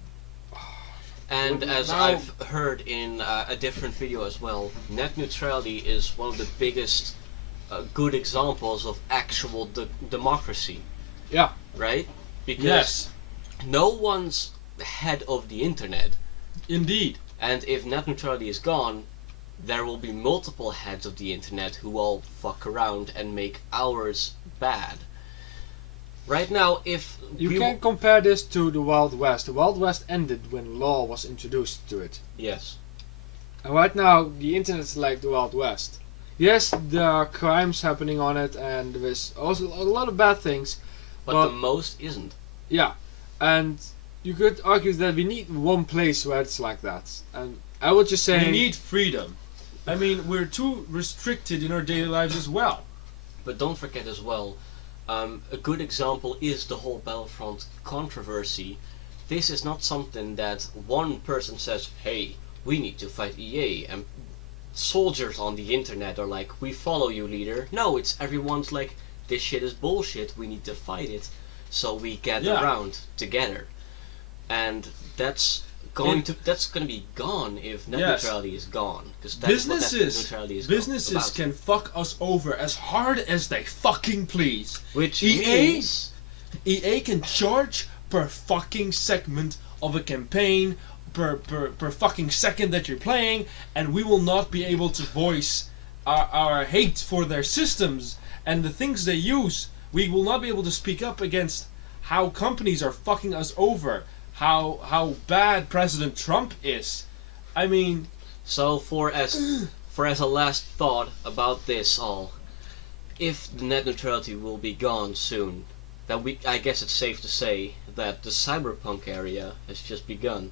And Well, as now- I've heard in a different video as well, net neutrality is one of the biggest good examples of actual democracy. Yeah. Right? Because Yes, no one's head of the internet. indeed. And if net neutrality is gone, there will be multiple heads of the internet who all fuck around and make ours bad. Right now, if You we can compare this to the Wild West. The Wild West ended when law was introduced to it. yes, And right now, the internet is like the Wild West. Yes, there are crimes happening on it, and there is also a lot of bad things. but Well- the most isn't. Yeah, and you could argue that we need one place where it's like that. And I would just say, We need freedom. I mean, we're too restricted in our daily lives as well. But don't forget as well, a good example is the whole Battlefront controversy. this is not something that one person says, hey, we need to fight EA, and soldiers on the internet are like, we follow you, leader. No, it's everyone's like, this shit is bullshit, we need to fight it, so we gather Yeah. around together. And that's going to be gone if net Yes. neutrality is gone, because that's what net neutrality is Businesses about. can fuck us over as hard as they fucking please. Which EA? means EA can charge per fucking segment of a campaign, per fucking second that you're playing, and we will not be able to voice our hate for their systems and the things they use. We will not be able to speak up against how companies are fucking us over, how bad President Trump is. I mean, so for as a last thought about this all, if the net neutrality will be gone soon, then I guess it's safe to say that the cyberpunk area has just begun,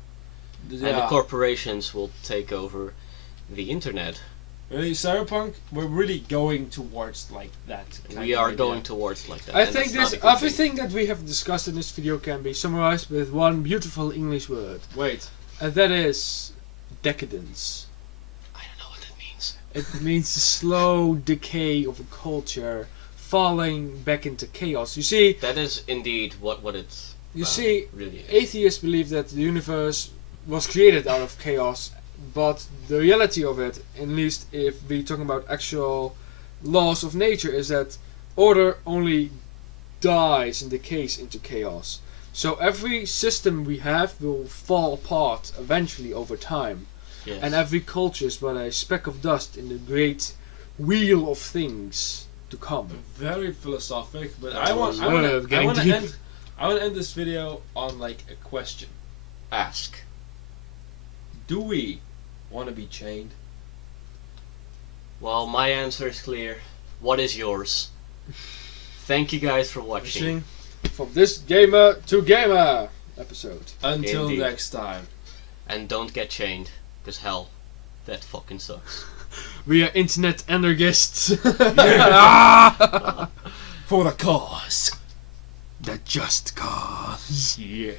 and the yeah. corporations will take over the internet. Really, Cyberpunk, we're really going towards like that. We are going towards like that. I and think that's not this a good thing. everything that we have discussed in this video can be summarized with one beautiful English word, Wait. and that is decadence. I don't know what that means. It means the slow decay of a culture, falling back into chaos. You see, That is indeed what it's. you see, really is. atheists believe that the universe was created out of chaos, but the reality of it, at least if we're talking about actual laws of nature, is that order only dies and decays into chaos. So every system we have will fall apart eventually over time, Yes. and every culture is but a speck of dust in the great wheel of things to come. Very philosophic, but That's I want getting to deep. end this video on like a question. Ask. Do we want to be chained? Well, my answer is clear. What is yours? Thank you guys for watching. Watching from this gamer to gamer episode. Until Indeed. next time. And don't get chained, because hell, that fucking sucks. We are internet anarchists. For the cause. The just cause. Yeah.